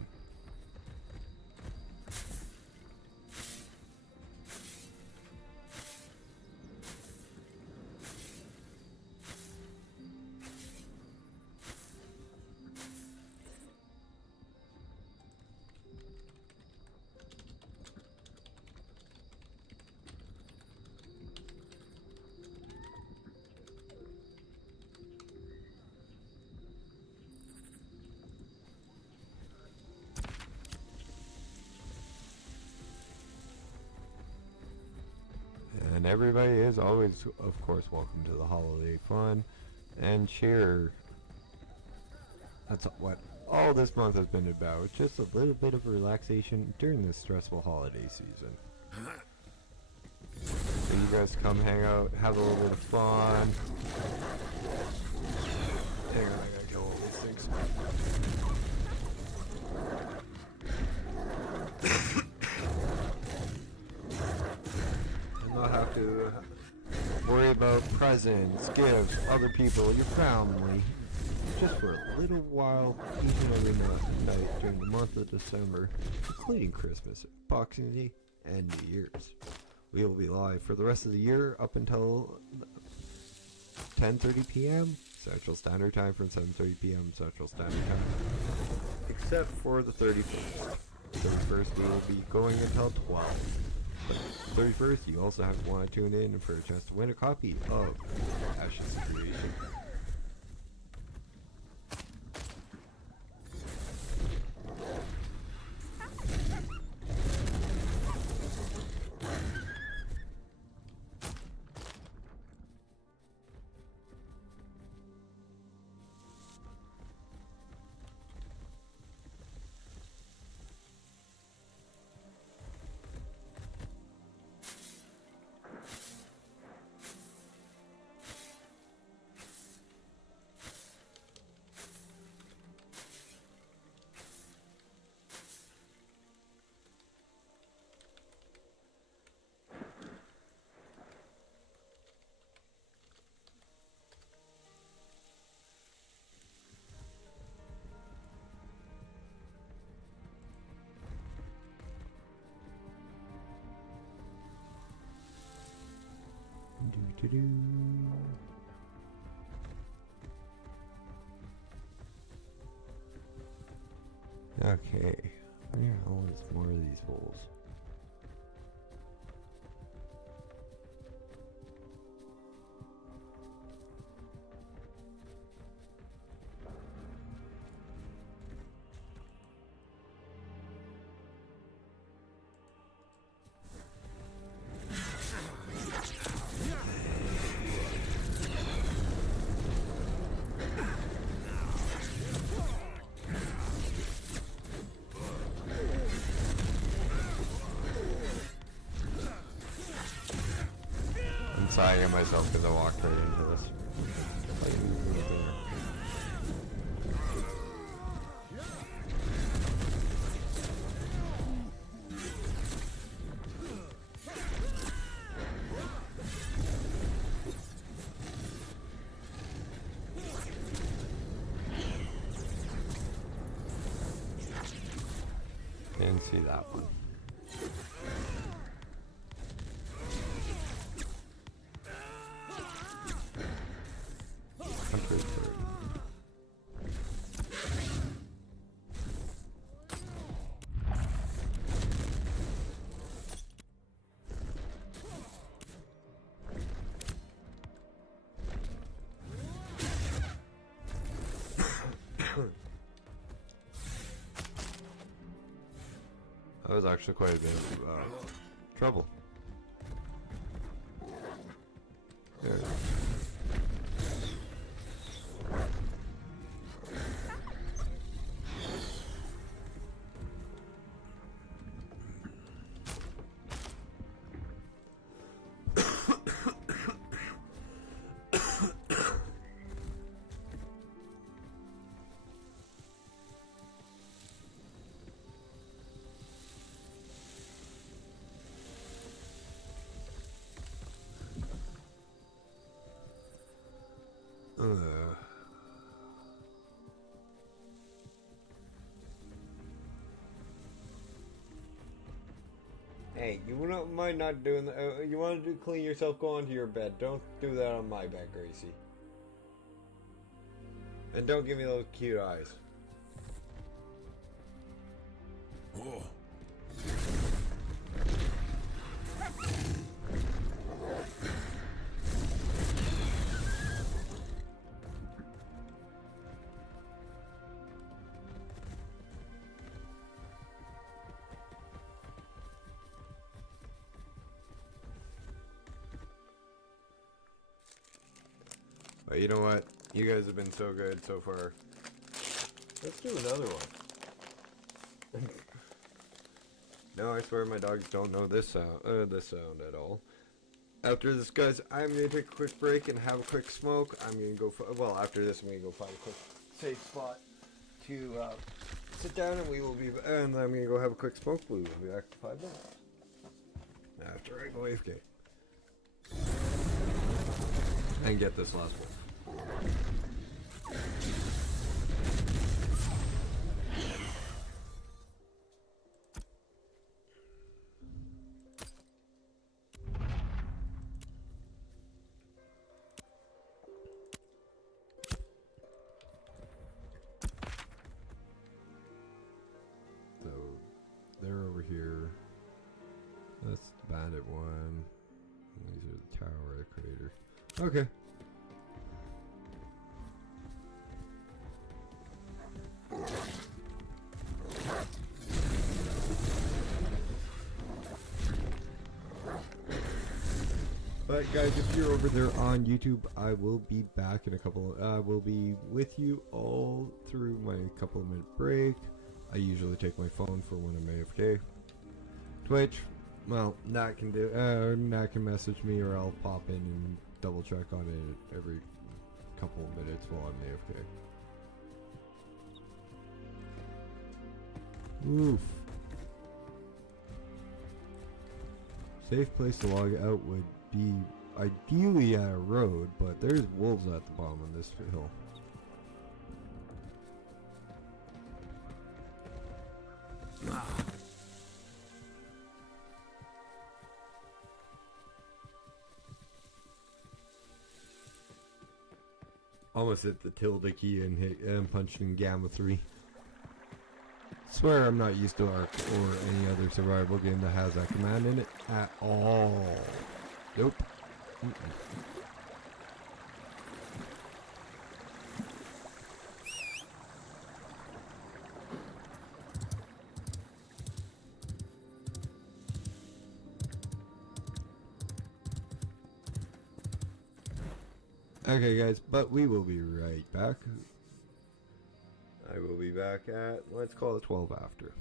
And everybody is always, of course, welcome to the holiday fun and cheer. That's what all this month has been about. Just a little bit of relaxation during this stressful holiday season. So you guys come hang out, have a little bit of fun. Hang on, I gotta kill all these things. Not have to worry about presents, gifts, other people, your family. just for a little while, each and every night during the month of December, including Christmas, Boxing Day, and New Year's. We will be live for the rest of the year up until 10:30 p.m. Central Standard Time from 7:30 p.m. Central Standard Time. Except for the 31st. The 31st we will be going until 12. But the 31st you also want to tune in for a chance to win a copy of Ash's Creation. Okay, where the hell is more of these holes? I am myself because I walked right into this. Didn't see that one. That was actually quite a bit of trouble. There it is. Hey, you don't mind not doing that? You want to clean yourself, go onto your bed. Don't do that on my bed, Gracie. And don't give me those cute eyes. Oh. But you know what? You guys have been so good so far. Let's do another one. No, I swear my dogs don't know this sound at all. After this, guys, I'm gonna take a quick break and have a quick smoke. I'm gonna go. Well, after this, I'm gonna go find a quick safe spot to sit down, and we will be. And I'm gonna go have a quick smoke. We will be back in 5 minutes after I go AFK and get this last one. Intrepid 1. And these are the tower, the crater. Okay. But guys, if you're over there on YouTube, I will be back in a couple. I will be with you all through my couple of minute break. I usually take my phone for when I'm AFK. Twitch, well, Nat can message me, or I'll pop in and double check on it every couple of minutes while I'm AFK. Oof. Safe place to log out would be ideally at a road, but there's wolves at the bottom of this hill. Almost hit the tilde key and punched in Gamma 3. Swear I'm not used to Ark or any other survival game that has that command in it at all. Nope. Okay guys, but we will be right back. I will be back at, let's call it 12 after.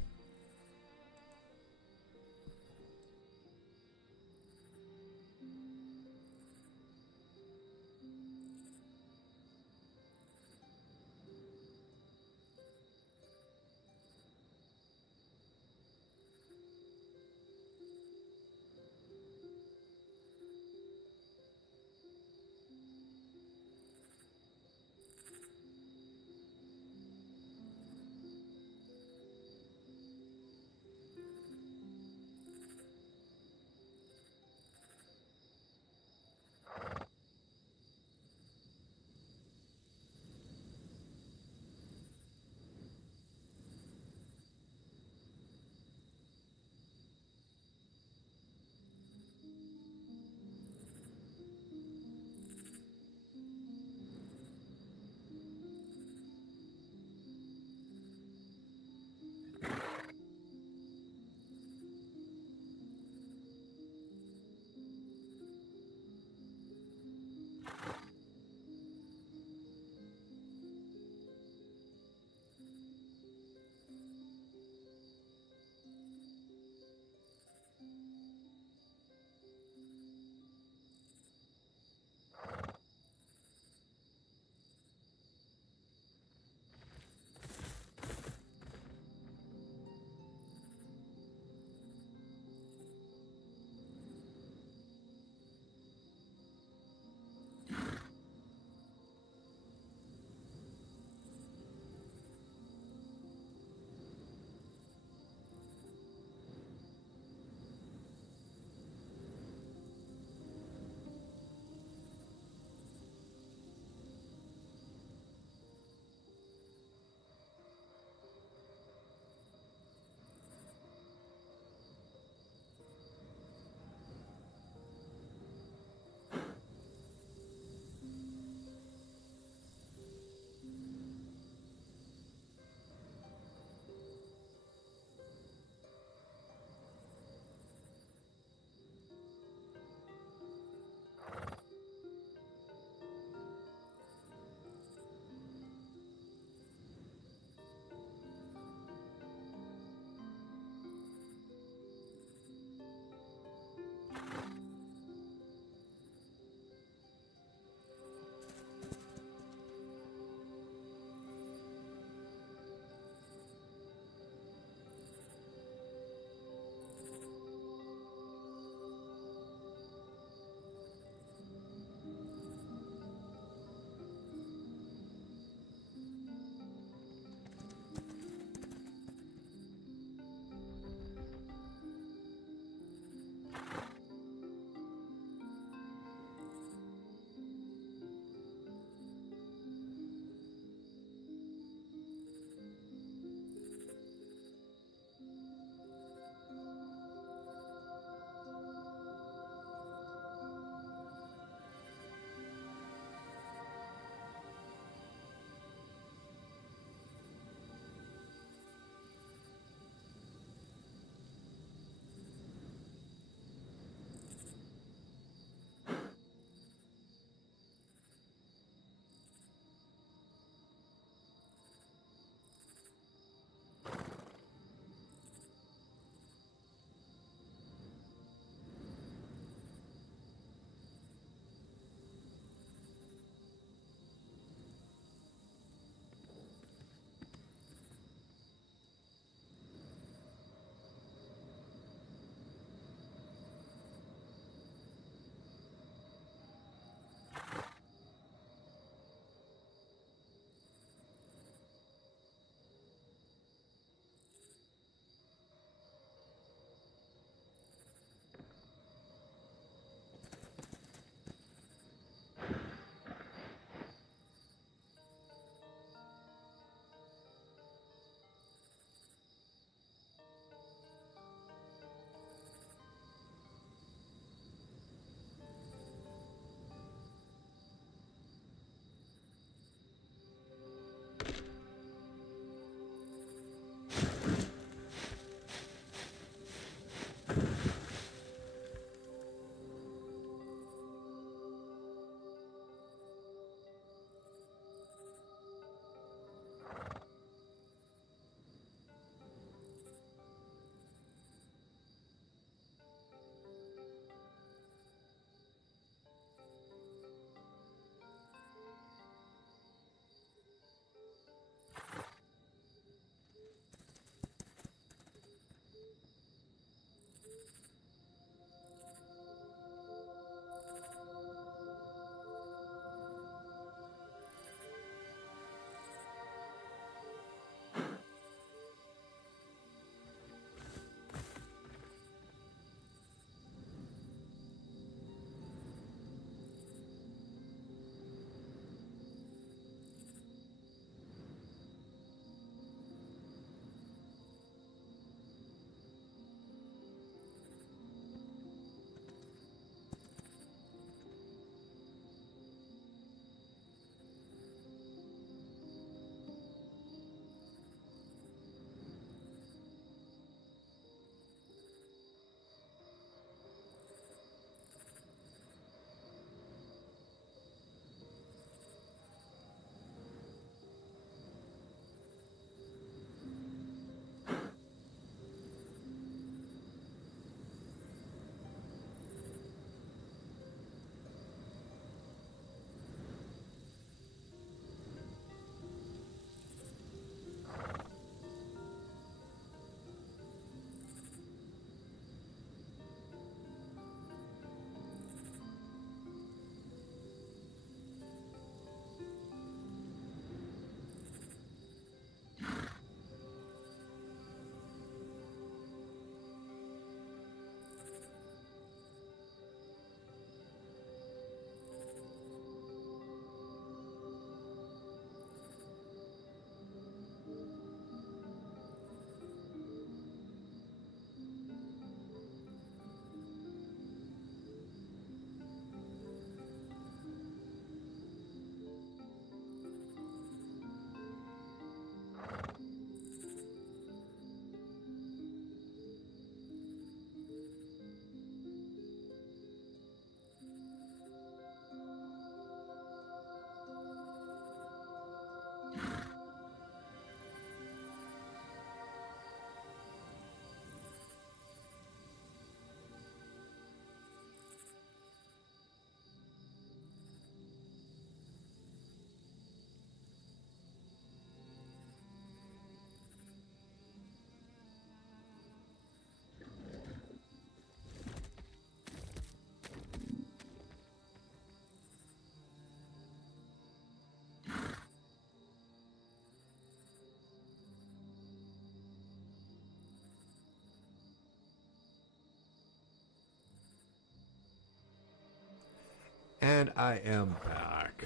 And I am back.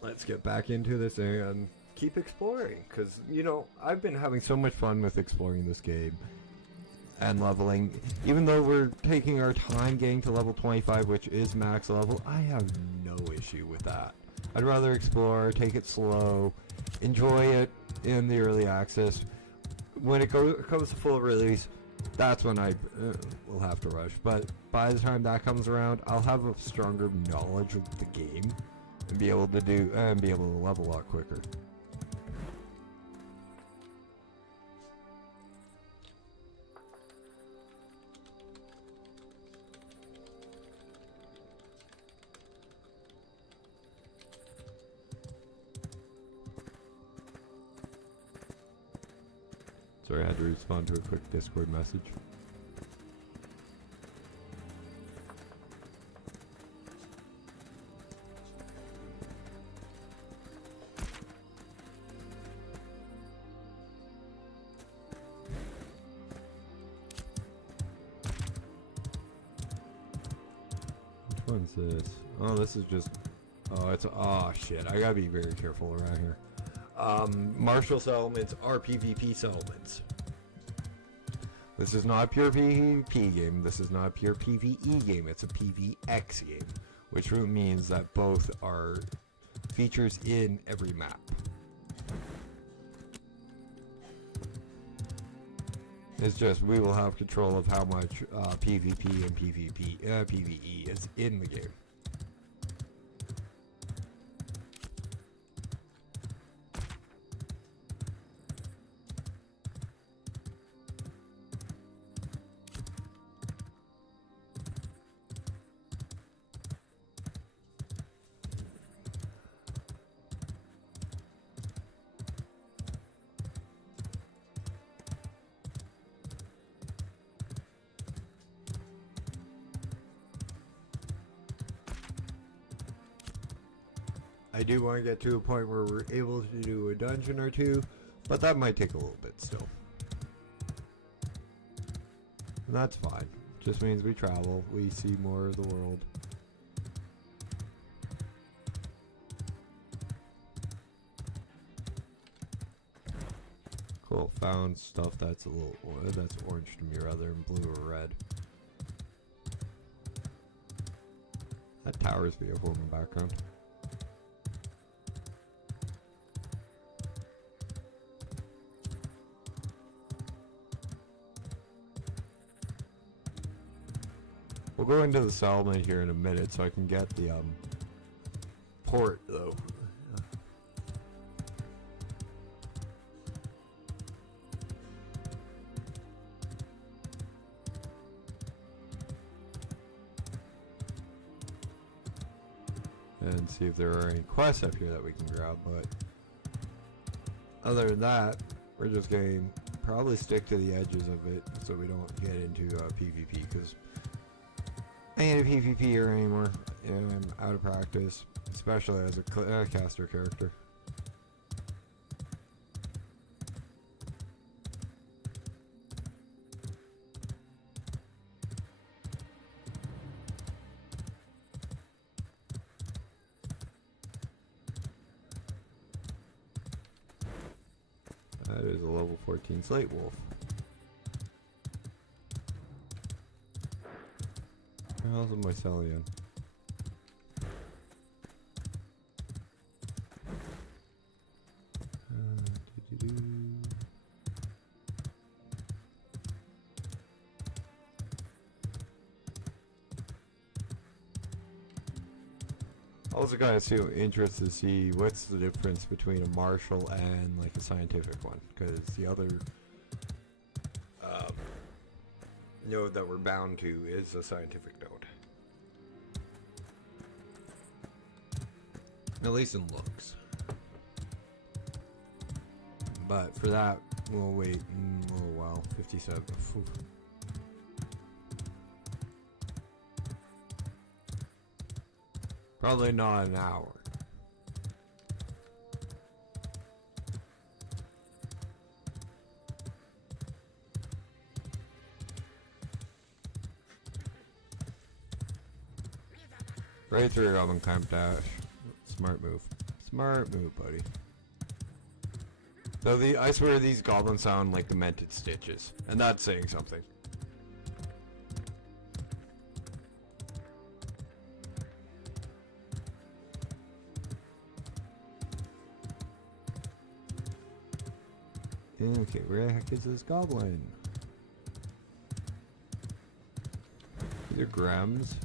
Let's get back into this and keep exploring. Because, you know, I've been having so much fun with exploring this game. And leveling. Even though we're taking our time getting to level 25, which is max level, I have no issue with that. I'd rather explore, take it slow, enjoy it in the early access. When it comes to full release, that's when I will have to rush. But by the time that comes around, I'll have a stronger knowledge of the game and be able to level a lot quicker. Sorry, I had to respond to a quick Discord message. Which one's this? Oh, this is just... Oh, it's... Oh, shit. I gotta be very careful around here. Martial settlements are PvP settlements. This is not a pure PvP game. This is not a pure PvE game. It's a PvX game, which means that both are features in every map. It's just we will have control of how much PvP and PvE is in the game. I do want to get to a point where we're able to do a dungeon or two, but that might take a little bit still. And that's fine. Just means we travel, we see more of the world. Cool, found stuff that's that's orange to me rather than blue or red. That tower's beautiful in the background. We'll go into the settlement here in a minute so I can get the port though. And see if there are any quests up here that we can grab, but other than that, we're just going to probably stick to the edges of it so we don't get into PvP, because I ain't a PvPer anymore, and I'm out of practice, especially as a caster character. That is a level 14 Slate Wolf. What else am I selling in? Also kind of interested to see what's the difference between a martial and like a scientific one, because the other node that we're bound to is a scientific node. At least in looks. But for that, we'll wait a little while. 57. Whew. Probably not an hour. Right through your oven clamp dash. Smart move. Smart move, buddy. Though I swear these goblins sound like demented stitches. And that's saying something. Okay, where the heck is this goblin? These are grams.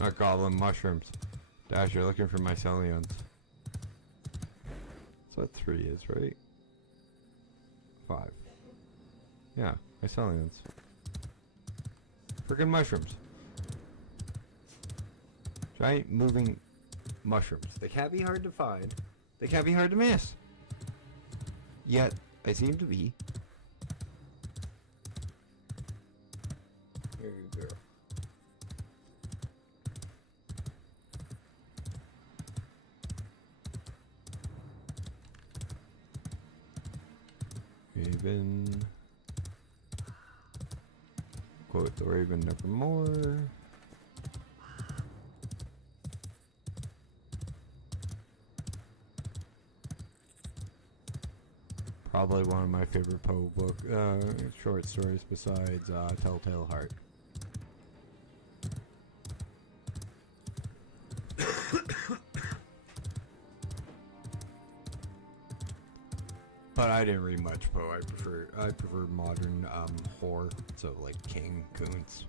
Not goblin, mushrooms. Dash, you're looking for myceliums. That's what 3 is, right? 5. Yeah, myceliums. Freaking mushrooms. Giant moving mushrooms. They can't be hard to find. They can't be hard to miss. Yet, I seem to be. There you go. Raven. Quote the Raven nevermore. Probably one of my favorite Poe book short stories besides Telltale Heart. But I didn't read much Poe. I prefer modern horror, so like King, Kuntz.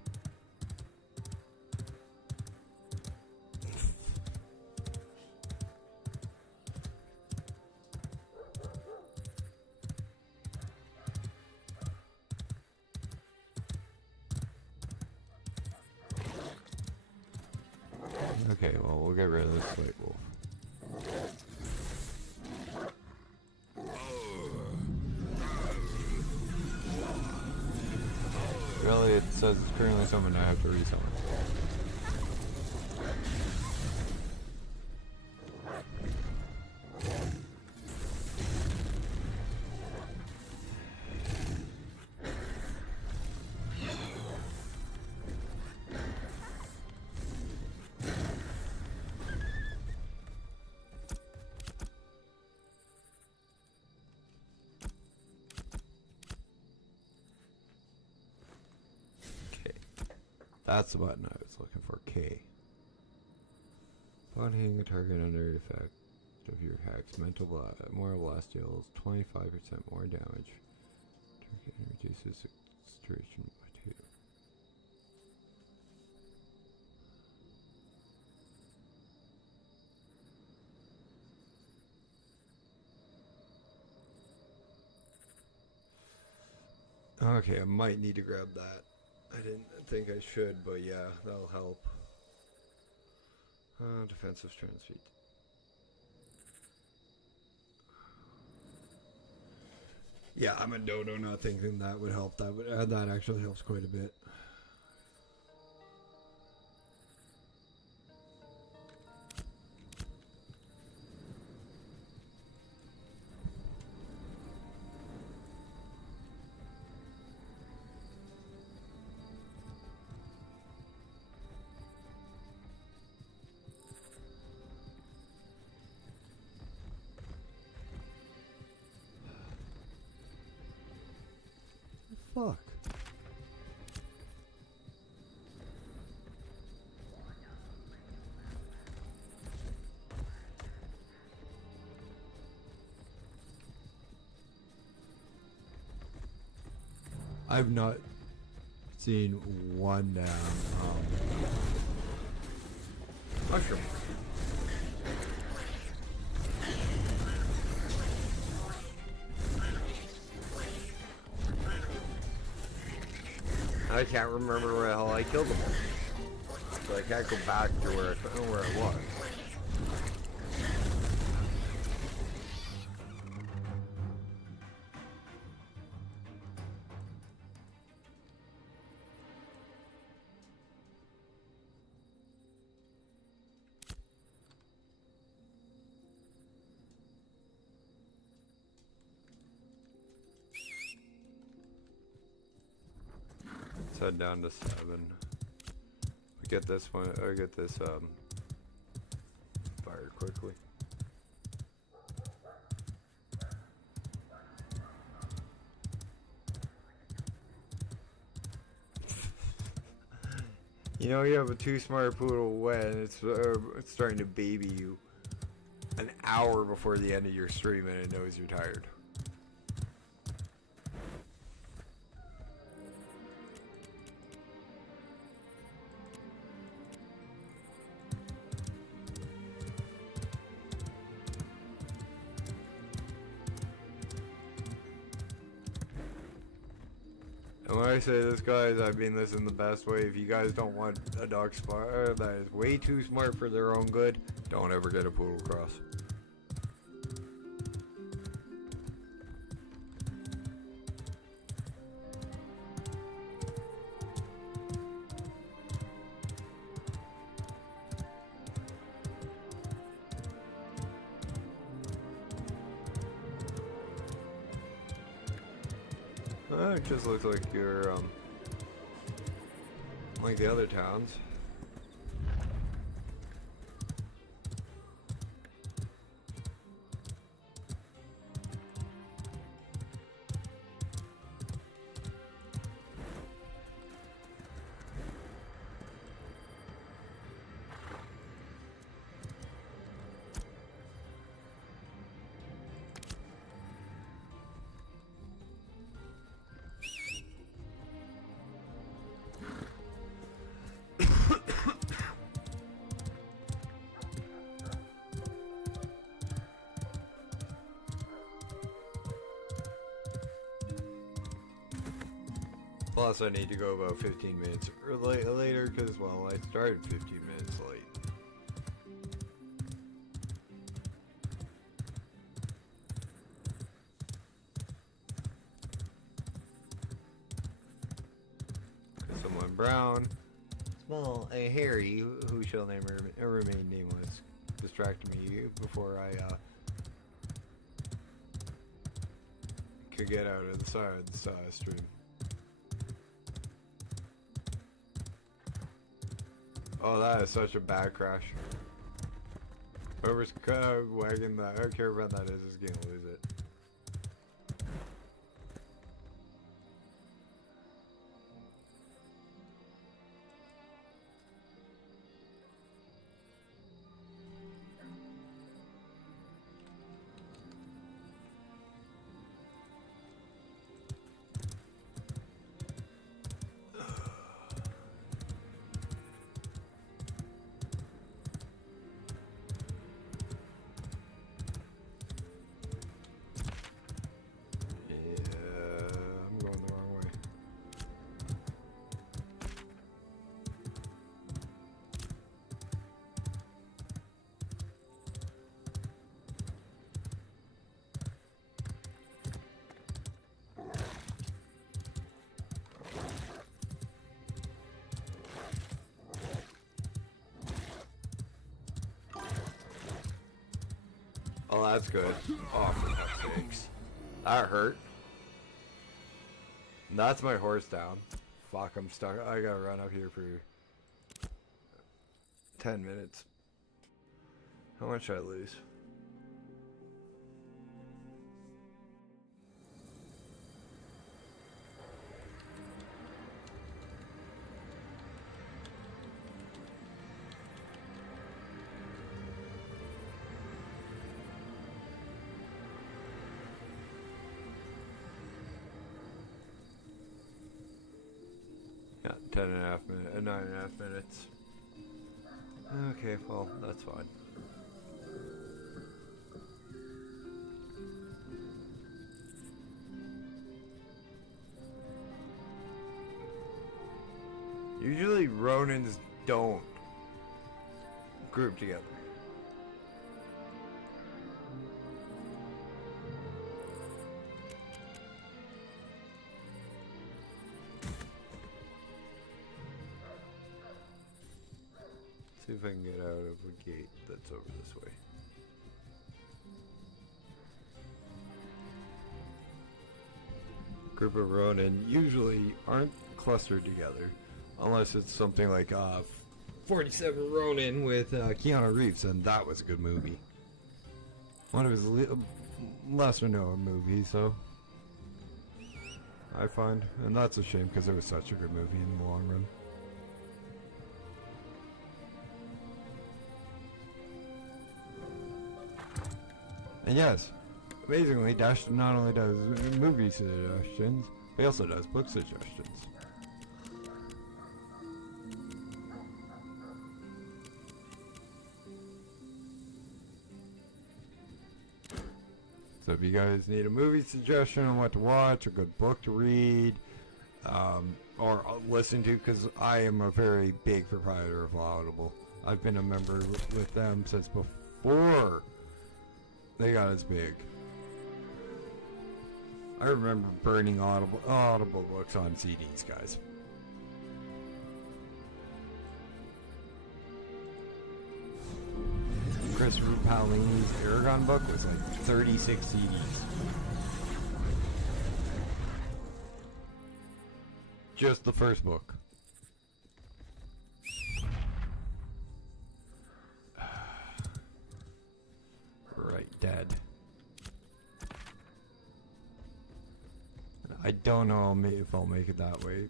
Okay, well, we'll get rid of this white wolf. Really, it says it's currently summoned, I have to resummon. That's the button I was looking for. K. Upon hitting a target under effect of your hex, moral blast deals 25% more damage. Target reduces duration by 2. Okay, I might need to grab that. I didn't think I should, but yeah, that'll help. Defensive strength speed. Yeah, I'm a dodo not thinking that would help. That actually helps quite a bit. Fuck. I've not seen one damn mushroom. I can't remember where the hell I killed them. So I can't go back to where it was. head down to 7. Get this one, or get this fired quickly. You know, you have a too smart poodle wet, and it's starting to baby you an hour before the end of your stream, and it knows you're tired. And when I say this, guys, I mean this in the best way. If you guys don't want a dog that is way too smart for their own good, don't ever get a poodle cross. It just looks like you're, like the other towns. Plus, I need to go about 15 minutes later because, well, I started 15 minutes late. Someone brown, small, and hairy, who shall remain nameless, distracted me before I could get out of the side of the stream. Oh, that is such a bad crash. Whoever's wagging that, I don't care about that is gonna lose it. Oh, that's good. Oh, for heck's sakes. That hurt. That's my horse down. Fuck, I'm stuck. I gotta run up here for 10 minutes. How much should I lose? Yeah, 9.5 minutes. Okay, well, that's fine. Usually Ronins don't group together. See if I can get out of a gate that's over this way. Group of Ronin usually aren't clustered together. Unless it's something like 47 Ronin with Keanu Reeves, and that was a good movie. One of his lesser known movies, so I find, and that's a shame because it was such a good movie in the long run. And yes, amazingly, Dash not only does movie suggestions, but he also does book suggestions. So if you guys need a movie suggestion on what to watch, a good book to read, or listen to, because I am a very big proprietor of Audible. I've been a member with them since before they got as big. I remember burning Audible books on CDs, guys. Christopher Paolini's Aragon book was like 36 CDs. Just the first book. Right, dead. I don't know if I'll make it that way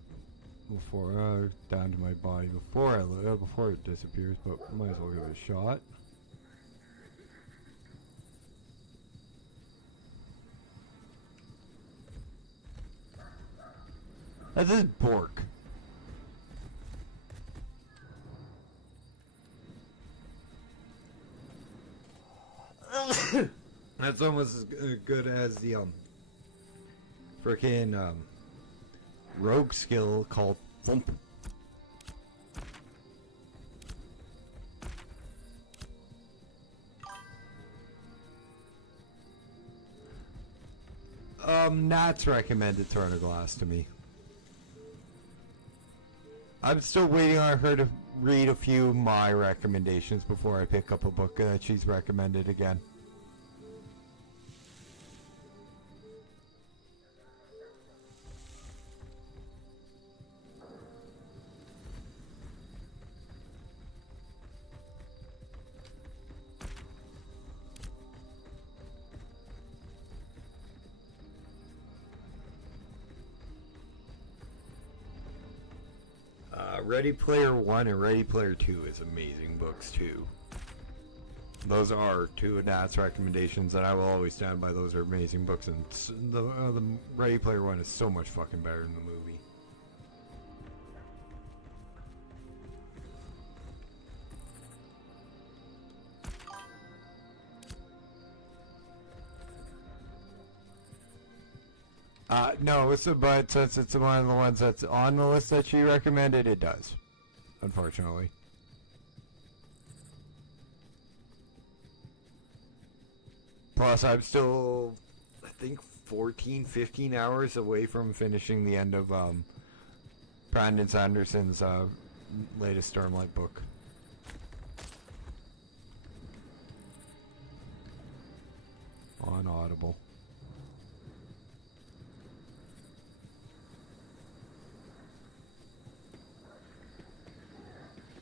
before down to my body before it disappears, but might as well give it a shot. This is pork. That's almost as good as the frickin' rogue skill called Thump. Nat's recommended Throne of Glass to me. I'm still waiting on her to read a few of my recommendations before I pick up a book that she's recommended again. Ready Player 1 and Ready Player 2 is amazing books too. Those are two of Nat's recommendations, and I will always stand by those are amazing books, and the Ready Player 1 is so much fucking better than the movie. No, but since it's one of the ones that's on the list that she recommended, it does. Unfortunately. Plus, I'm still, I think, 14, 15 hours away from finishing the end of Brandon Sanderson's latest Stormlight book. On Audible.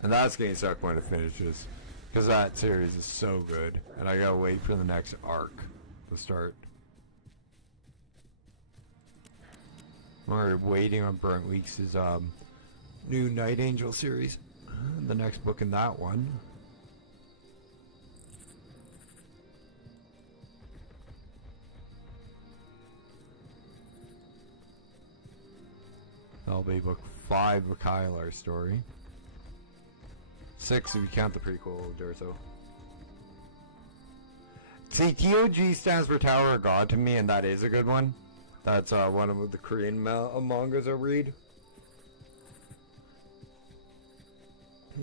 And that's getting suck when it finishes. Because that series is so good. And I gotta wait for the next arc to start. We're waiting on Burnt Weeks' new Night Angel series. The next book in that one. That'll be book 5 of Kylar's story. 6 if you count the prequel of Durso. See, TOG stands for Tower of God to me, and that is a good one. That's one of the Korean mangas I read.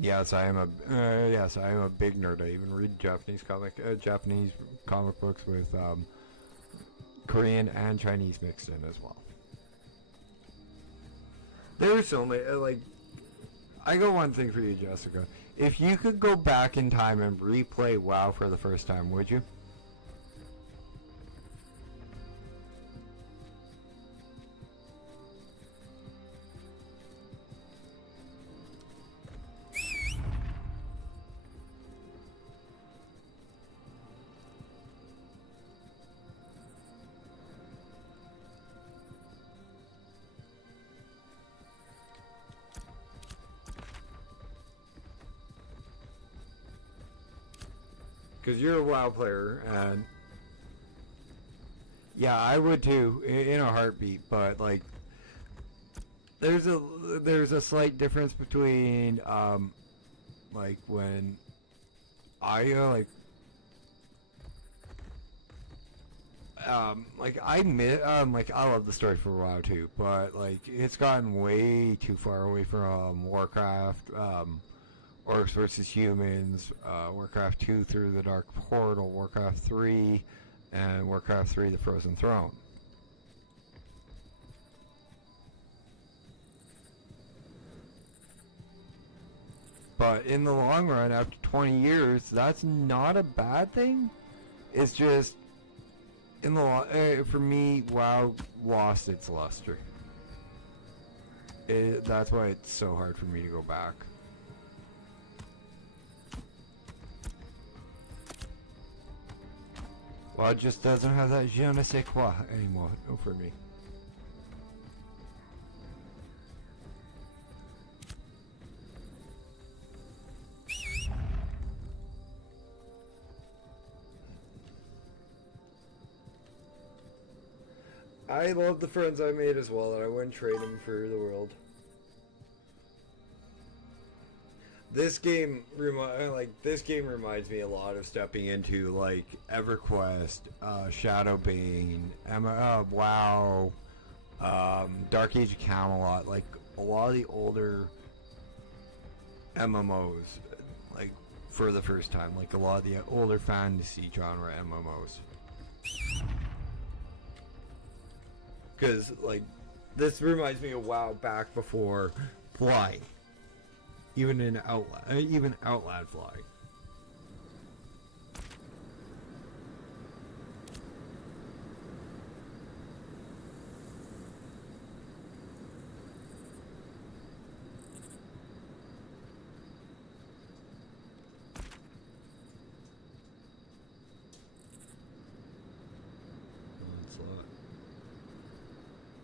Yes, I am a big nerd. I even read Japanese comic books with Korean and Chinese mixed in as well. There's so many I got one thing for you, Jessica. If you could go back in time and replay WoW for the first time, would you? because you're a WoW player, and yeah, I would too in a heartbeat. But like, there's a slight difference between like when I like I love the story for WoW too, but like it's gotten way too far away from Warcraft, Orcs versus Humans, Warcraft 2 Through the Dark Portal, Warcraft 3, and Warcraft 3 The Frozen Throne. But in the long run, after 20 years, that's not a bad thing. It's just in the for me, WoW lost its luster. That's why it's so hard for me to go back. WoW just doesn't have that je ne sais quoi anymore for me. I love the friends I made as well, and I wouldn't trade them for the world. This game reminds me a lot of stepping into like EverQuest, Shadowbane, WoW, Dark Age of Camelot, like a lot of the older MMOs, like for the first time, like a lot of the older fantasy genre MMOs. Because, like, this reminds me of WoW back before flying. Even in Outland flying.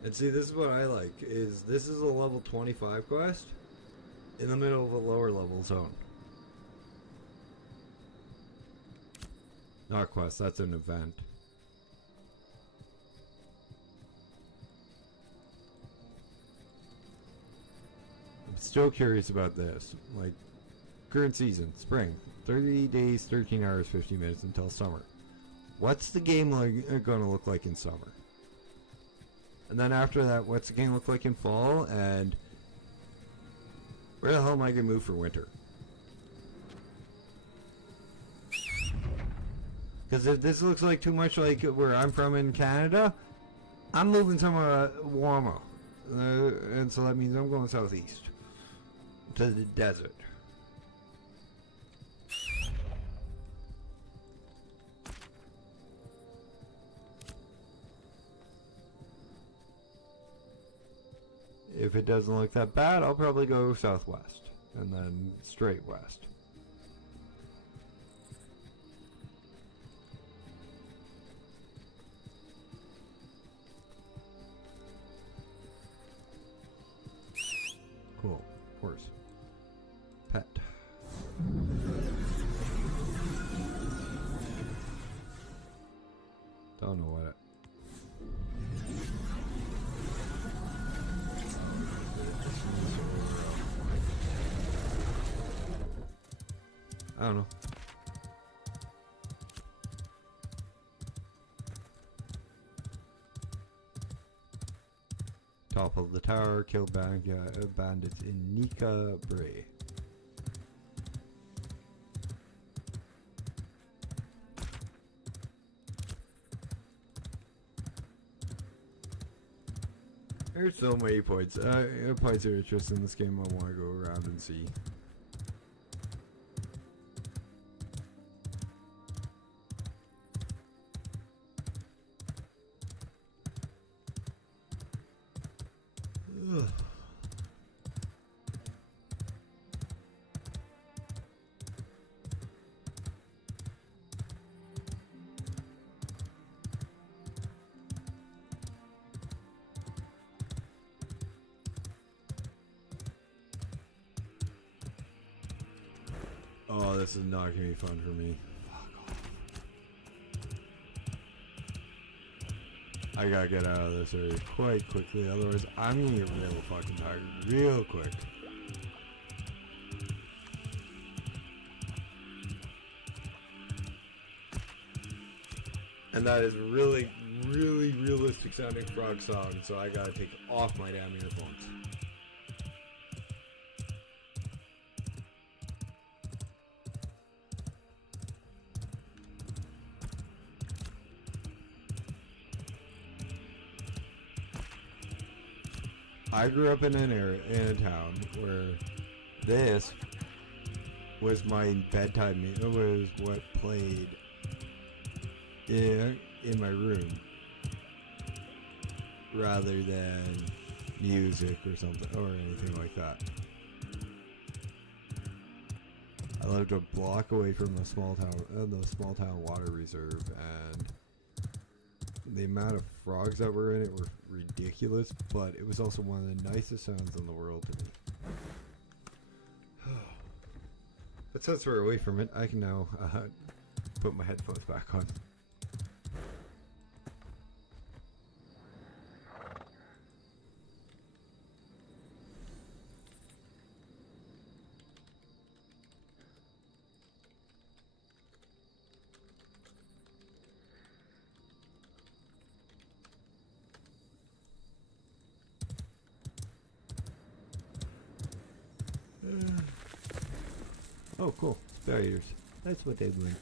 And see, this is what I like, is this is a level 25 quest in the middle of a lower level zone. Not quest, that's an event. I'm still curious about this. Like, current season, spring, 30 days, 13 hours, 50 minutes until summer. What's the game going to look like in summer? And then after that, what's the game look like in fall? And where the hell am I going to move for winter? Because if this looks like too much like where I'm from in Canada, I'm moving somewhere warmer. And so that means I'm going southeast. To the desert. If it doesn't look that bad, I'll probably go southwest and then straight west. Cool. Horse. Pet. Don't know what it. I don't know. Top of the tower, kill bandits in Nika Bray. There's so many points. Points are interesting in this game. I want to go around and see. Oh, this is not gonna be fun for me. Fuck off. I gotta get out of this area quite quickly, otherwise I'm gonna get real fucking tired real quick. And that is really, really realistic sounding frog song, so I gotta take off my damn earphones. I grew up in a town where this was my bedtime music. It was what played in my room rather than music or something or anything like that. I lived a block away from the small town water reserve, and the amount of frogs that were in it were ridiculous, but it was also one of the nicest sounds in the world to me. But since we're away from it, I can now put my headphones back on. Oh, cool. Barriers. That's what they meant.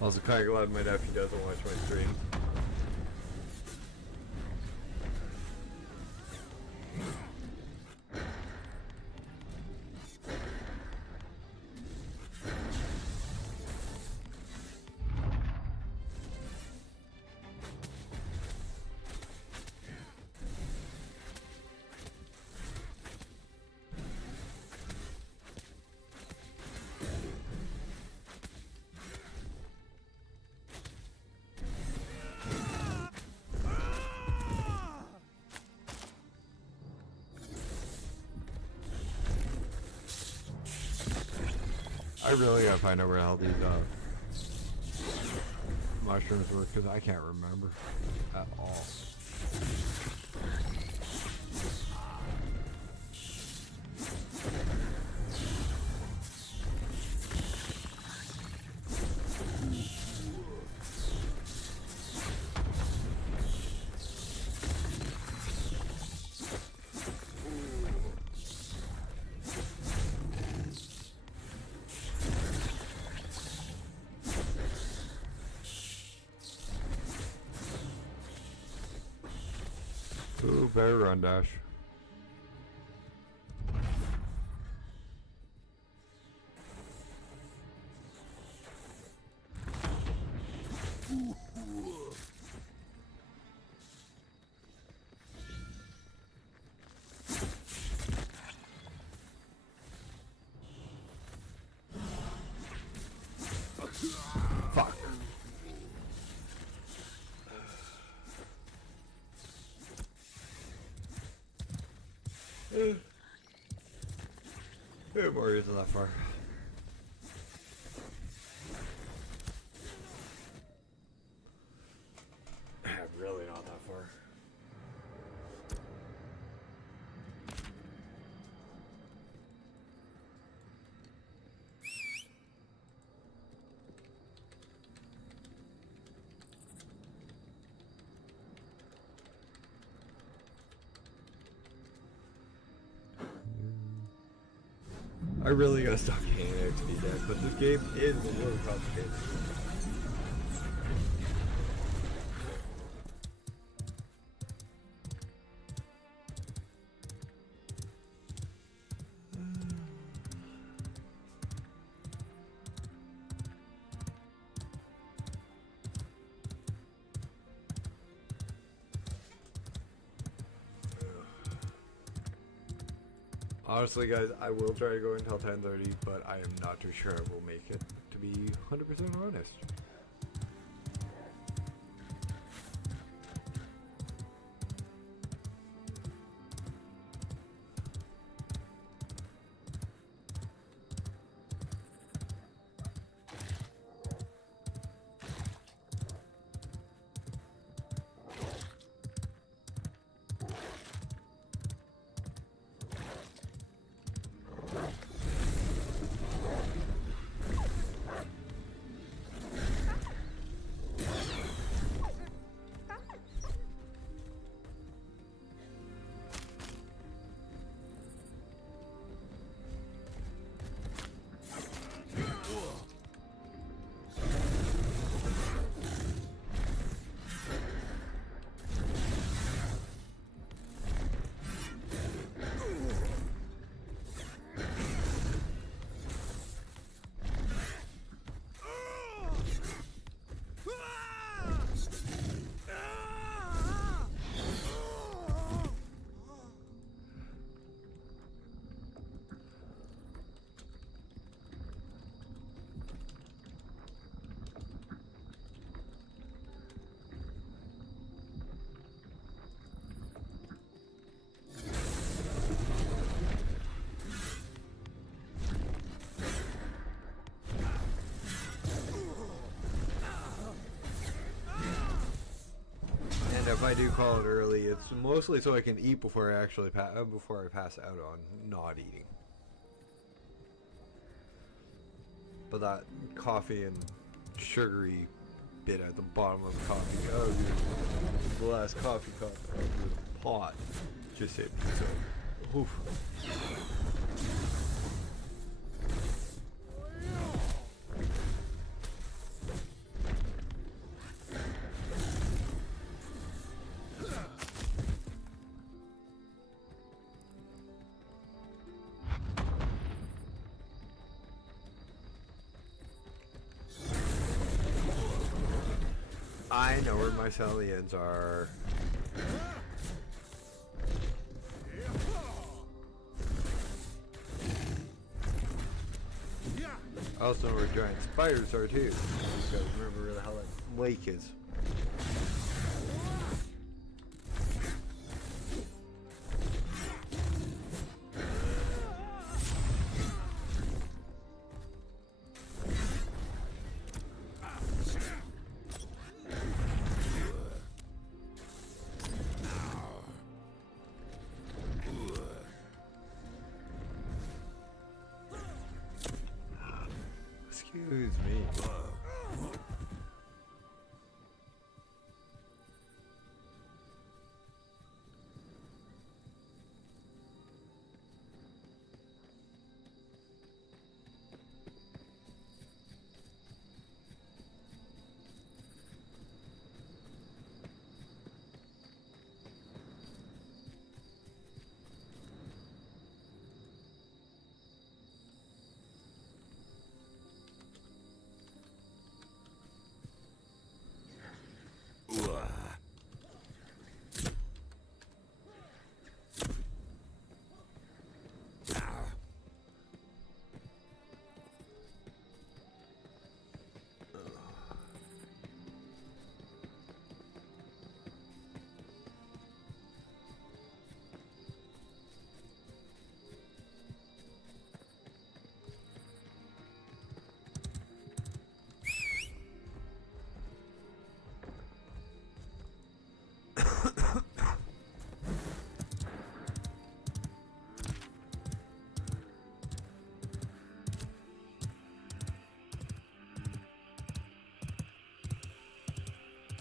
Also kind of glad my nephew doesn't watch my stream. I really gotta find out where the hell these mushrooms were, because I can't remember at all. Ooh, Verra Dash. Fuck. Warriors are that far. Really not that far. I really gotta stop hanging out to be dead, but this game is a little complicated. Honestly, guys, I will try to go until 10:30, but I am not too sure I will make it, to be 100% honest. if I do call it early, it's mostly so I can eat before I actually before I pass out on not eating. But that coffee and sugary bit at the bottom of the coffee, oh dude, the last coffee cup of the pot just hit me, so, oof. I know where my Mycelians are. I also know where giant spiders are too. You guys remember where the hell that lake is. Excuse me.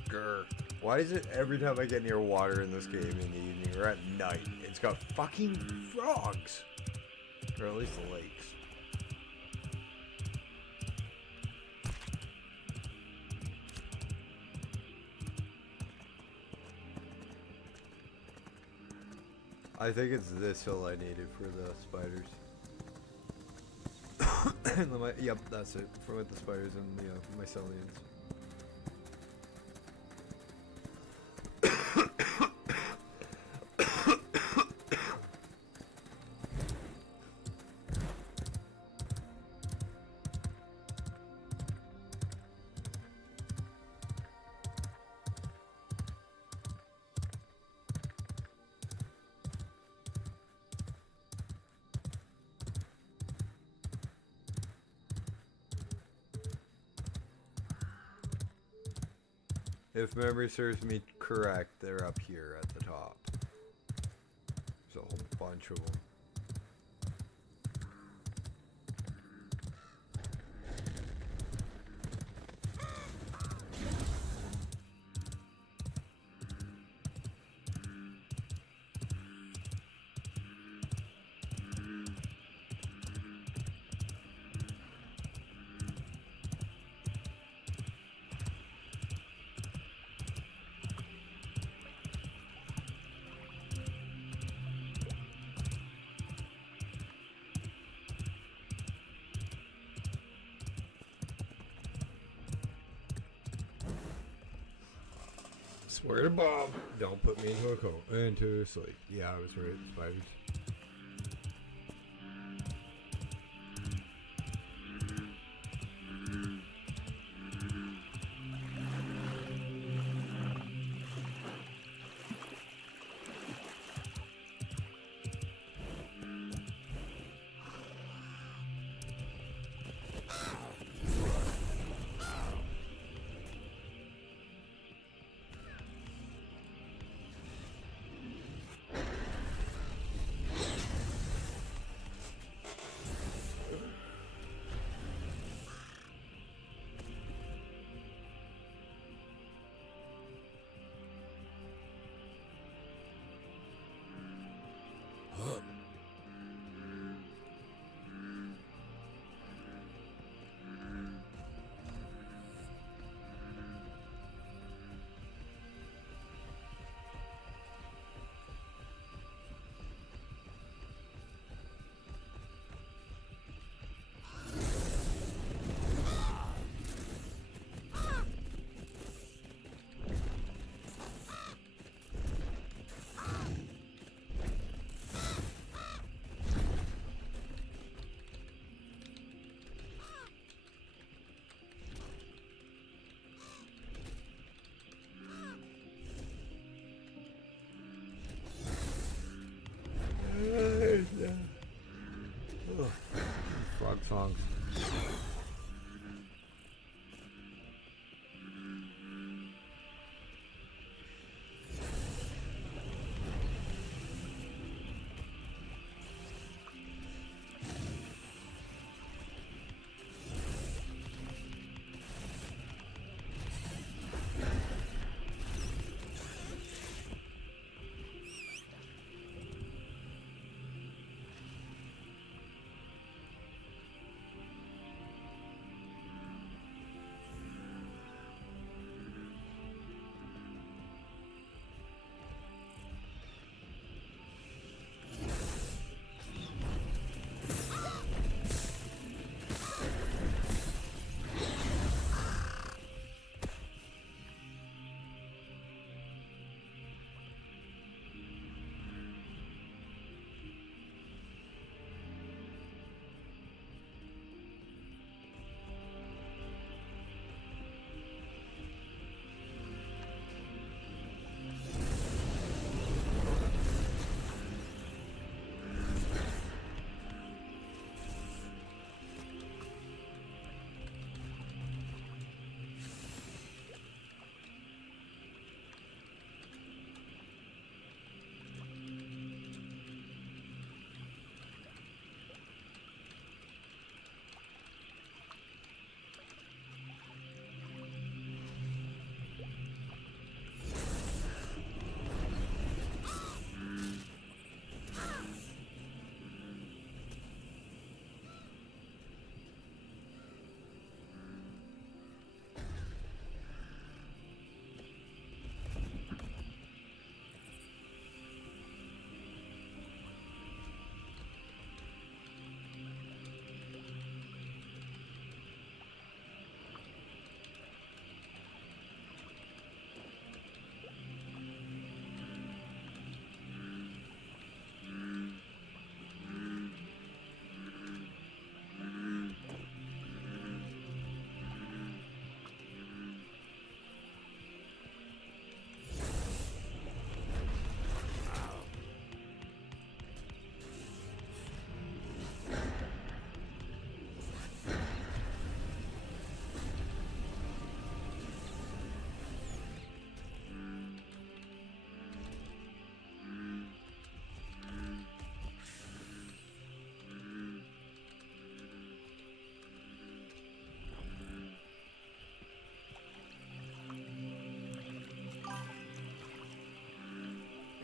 Grr. Why is it every time I get near water in this game in the evening or at night, it's got fucking frogs? Or at least the lakes. I think it's this hill I needed for the spiders. Yep, that's it. For with the spiders and the mycelians. If memory serves me correct, they're up here at the top. There's a whole bunch of them. Swear to Bob, don't put me into a sleep. Yeah, I was right, spiders.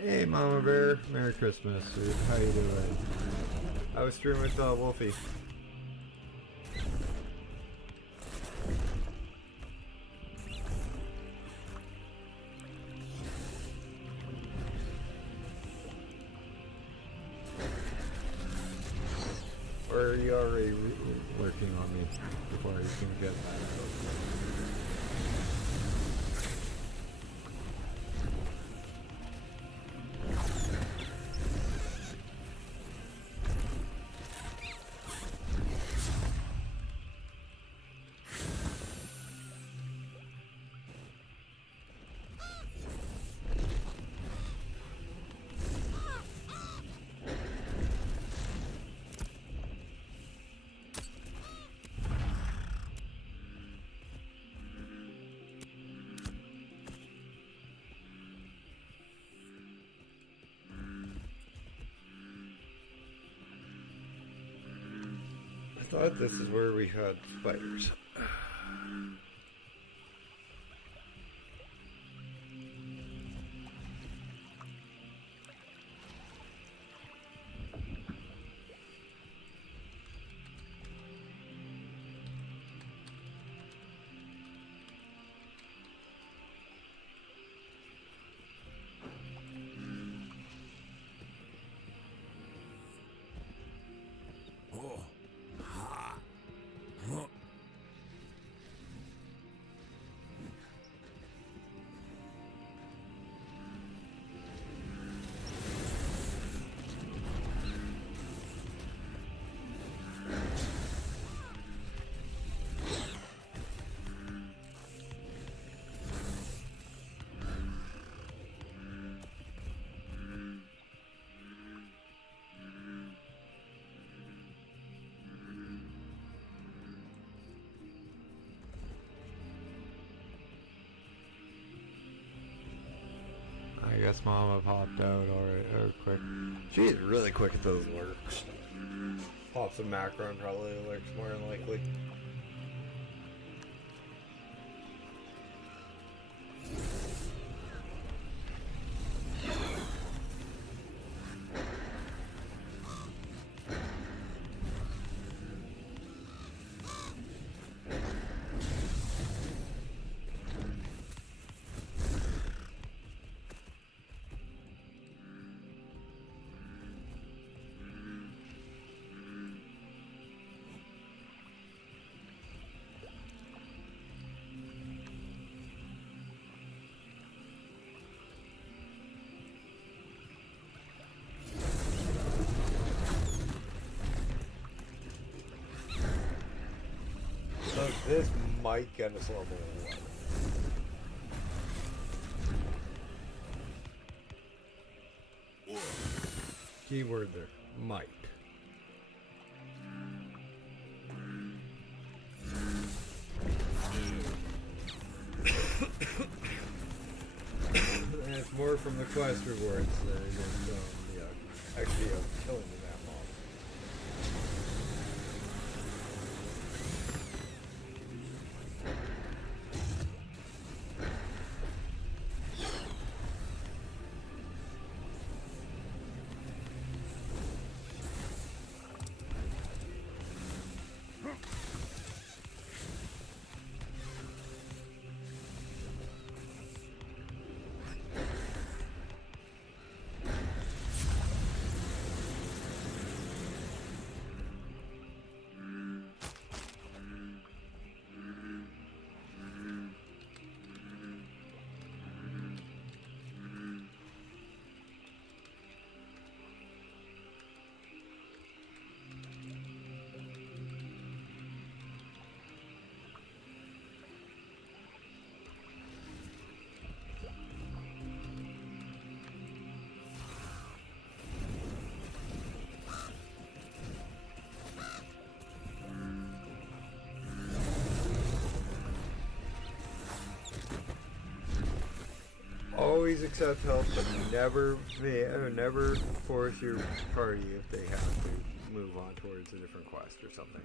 Hey, Mama Bear. Merry Christmas. How you doing? I was streaming with Wolfie. Or are you already working on me before you can get that out? I thought this is where we had spiders. Oh. Ha. Huh. I guess Mama popped out already, quick. She's really quick at those lurks. Pops a macro and probably lurks more than likely. So this might get us level 1. Keyword there, might. And it's more from the quest rewards than it is from the actually killing that mob. Always accept help, but never force your party if they have to move on towards a different quest or something.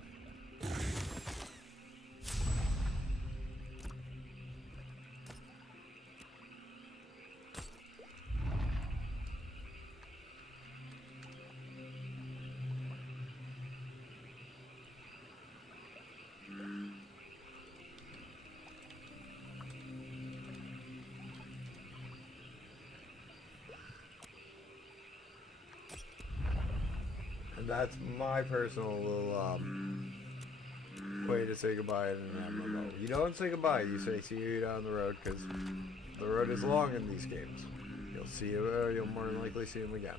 And that's my personal little way to say goodbye in an MMO. You don't say goodbye, you say see you down the road, because the road is long in these games. You'll see you, you'll more than likely see him again.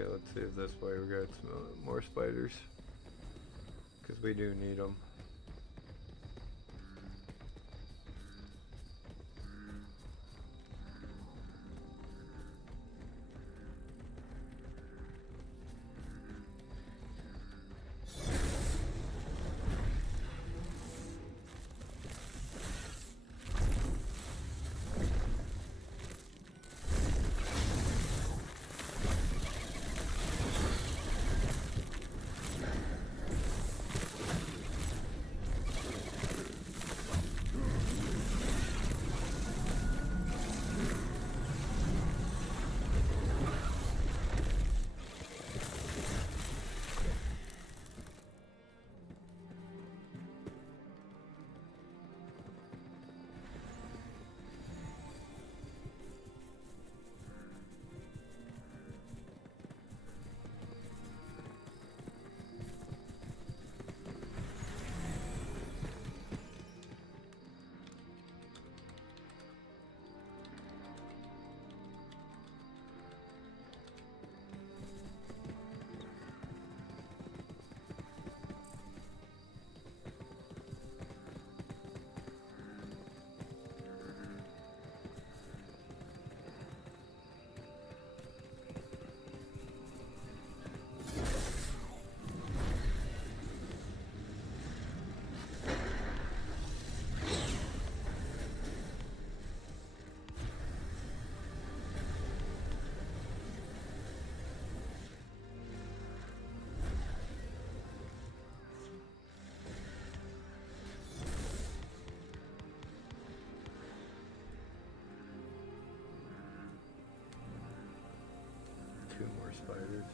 Okay, let's see if this way we got some more spiders. Because we do need them. Two more spiders.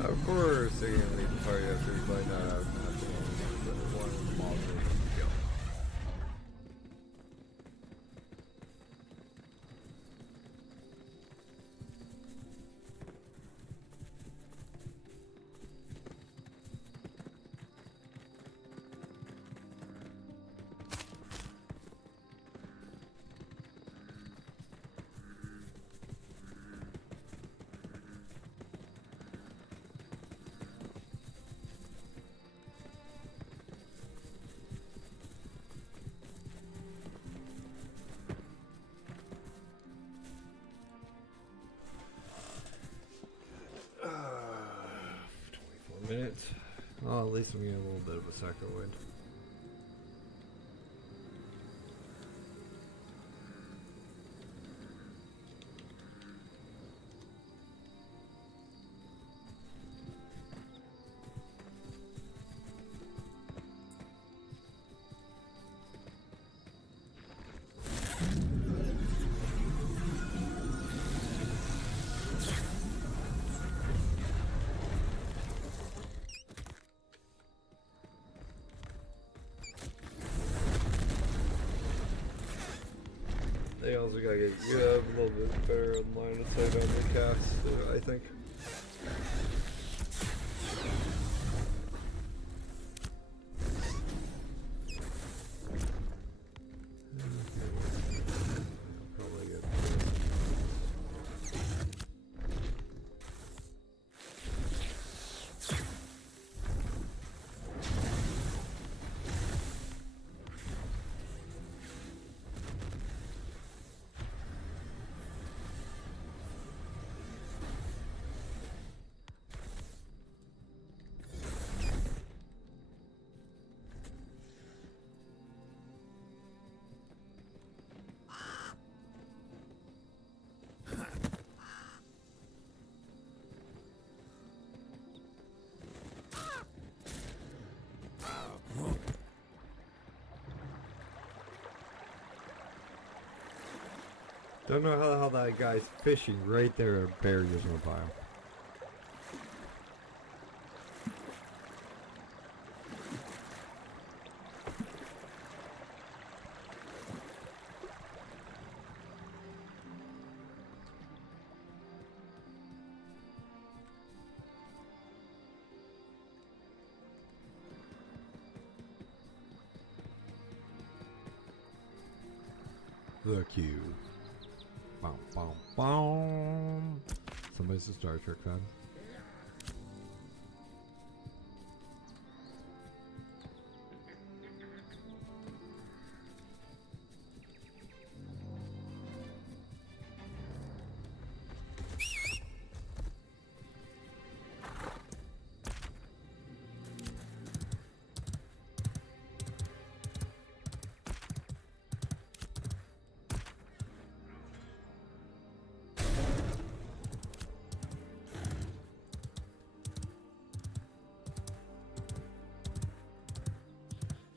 Of course, they're gonna leave the party after we find out how one of the mobs they can kill. Minutes. Oh, at least I'm getting a little bit of a second wind. They also gotta get a little bit better on line of sight on the cast, I think. Don't know how the hell that guy's fishing right there at barriers on the pile. The cube. Boom, boom, boom. Somebody's a Star Trek fan.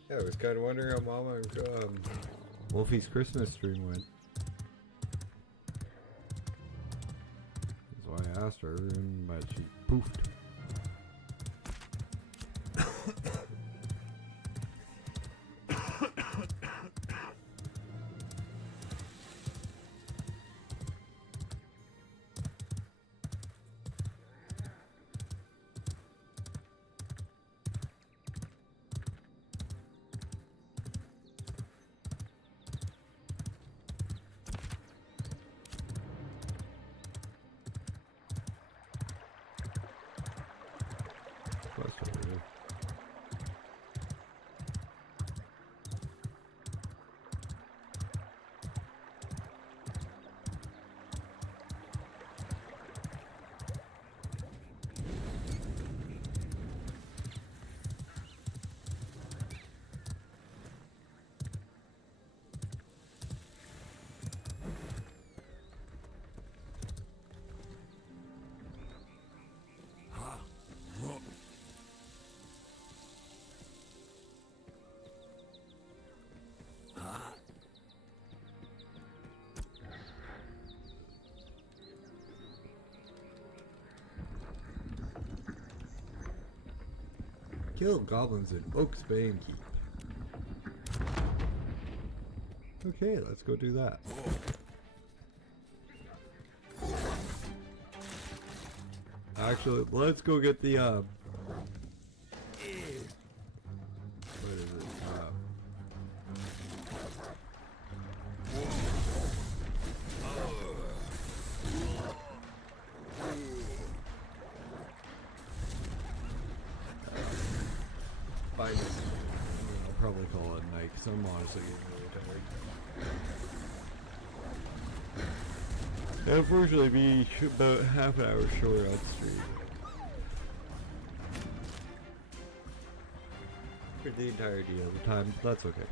Yeah, I was kind of wondering how Mama and Wolfie's Christmas stream went. That's why I asked her, but she poofed. Kill goblins in Oak's Bay and Keep. Okay, let's go do that. Actually, let's go get the what is it? Find it. I'll probably call it a night because I'm honestly getting really tired. Unfortunately, be about half an hour short on stream for the entirety of the time. That's okay.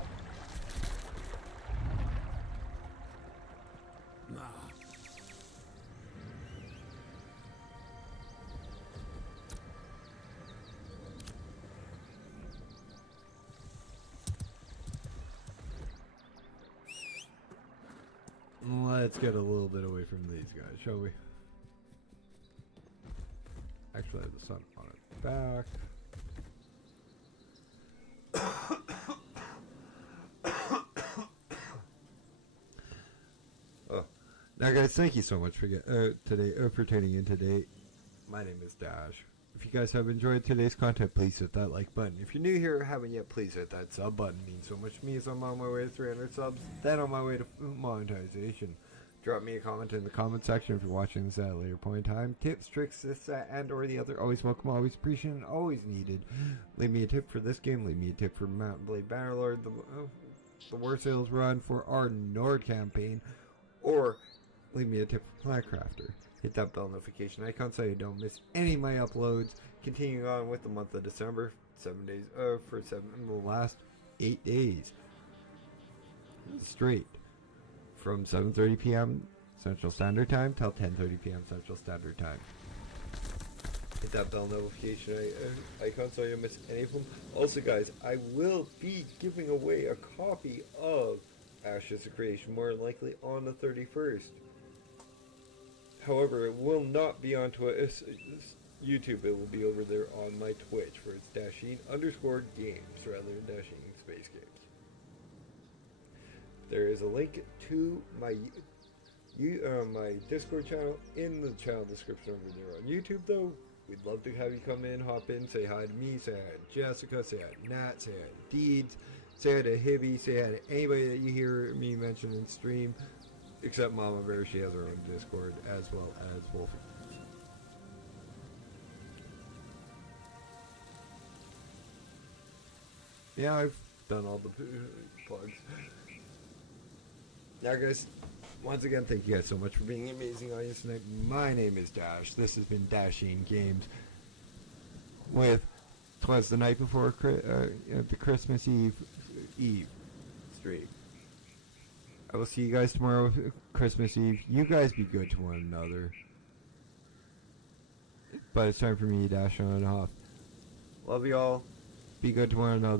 Let's get a little bit away from these guys, shall we? Actually, I have the sun on it back. Now, guys, thank you so much for for tuning in today. My name is Dash. If you guys have enjoyed today's content, please hit that like button. If you're new here or haven't yet, please hit that sub button. It means so much to me as I'm on my way to 300 subs, then on my way to monetization. Drop me a comment in the comment section if you're watching this at a later point in time. Tips, tricks, this, that, and or the other. Always welcome, always appreciated, and always needed. Leave me a tip for this game. Leave me a tip for Mountain Blade Bannerlord, the War Sales run for our Nord campaign. Or leave me a tip for Planetcrafter. Hit that bell notification icon so you don't miss any of my uploads. Continuing on with the month of December, 7 days, the last 8 days straight, from 7:30 p.m. Central Standard Time till 10:30 p.m. Central Standard Time. Hit that bell notification icon so you don't miss any of them. Also, guys, I will be giving away a copy of Ashes of Creation, more than likely on the 31st. However, it will not be on YouTube. It will be over there on my Twitch, where it's Dasheen_games rather than Dasheen Space Games. There is a link to my my Discord channel in the channel description over there on YouTube, though. We'd love to have you come in, hop in, say hi to me, say hi to Jessica, say hi to Nat, say hi to Deeds, say hi to Hibby, say hi to anybody that you hear me mention in stream. Except Mama Bear, she has her own Discord, as well as Wolfie. Yeah, I've done all the plugs. Now, guys, once again, thank you guys so much for being an amazing audience tonight. My name is Dash. This has been Dasheen Games with Twas the night before the Christmas Eve stream. I will see you guys tomorrow, Christmas Eve. You guys be good to one another. But it's time for me to dash on and off. Love you all. Be good to one another.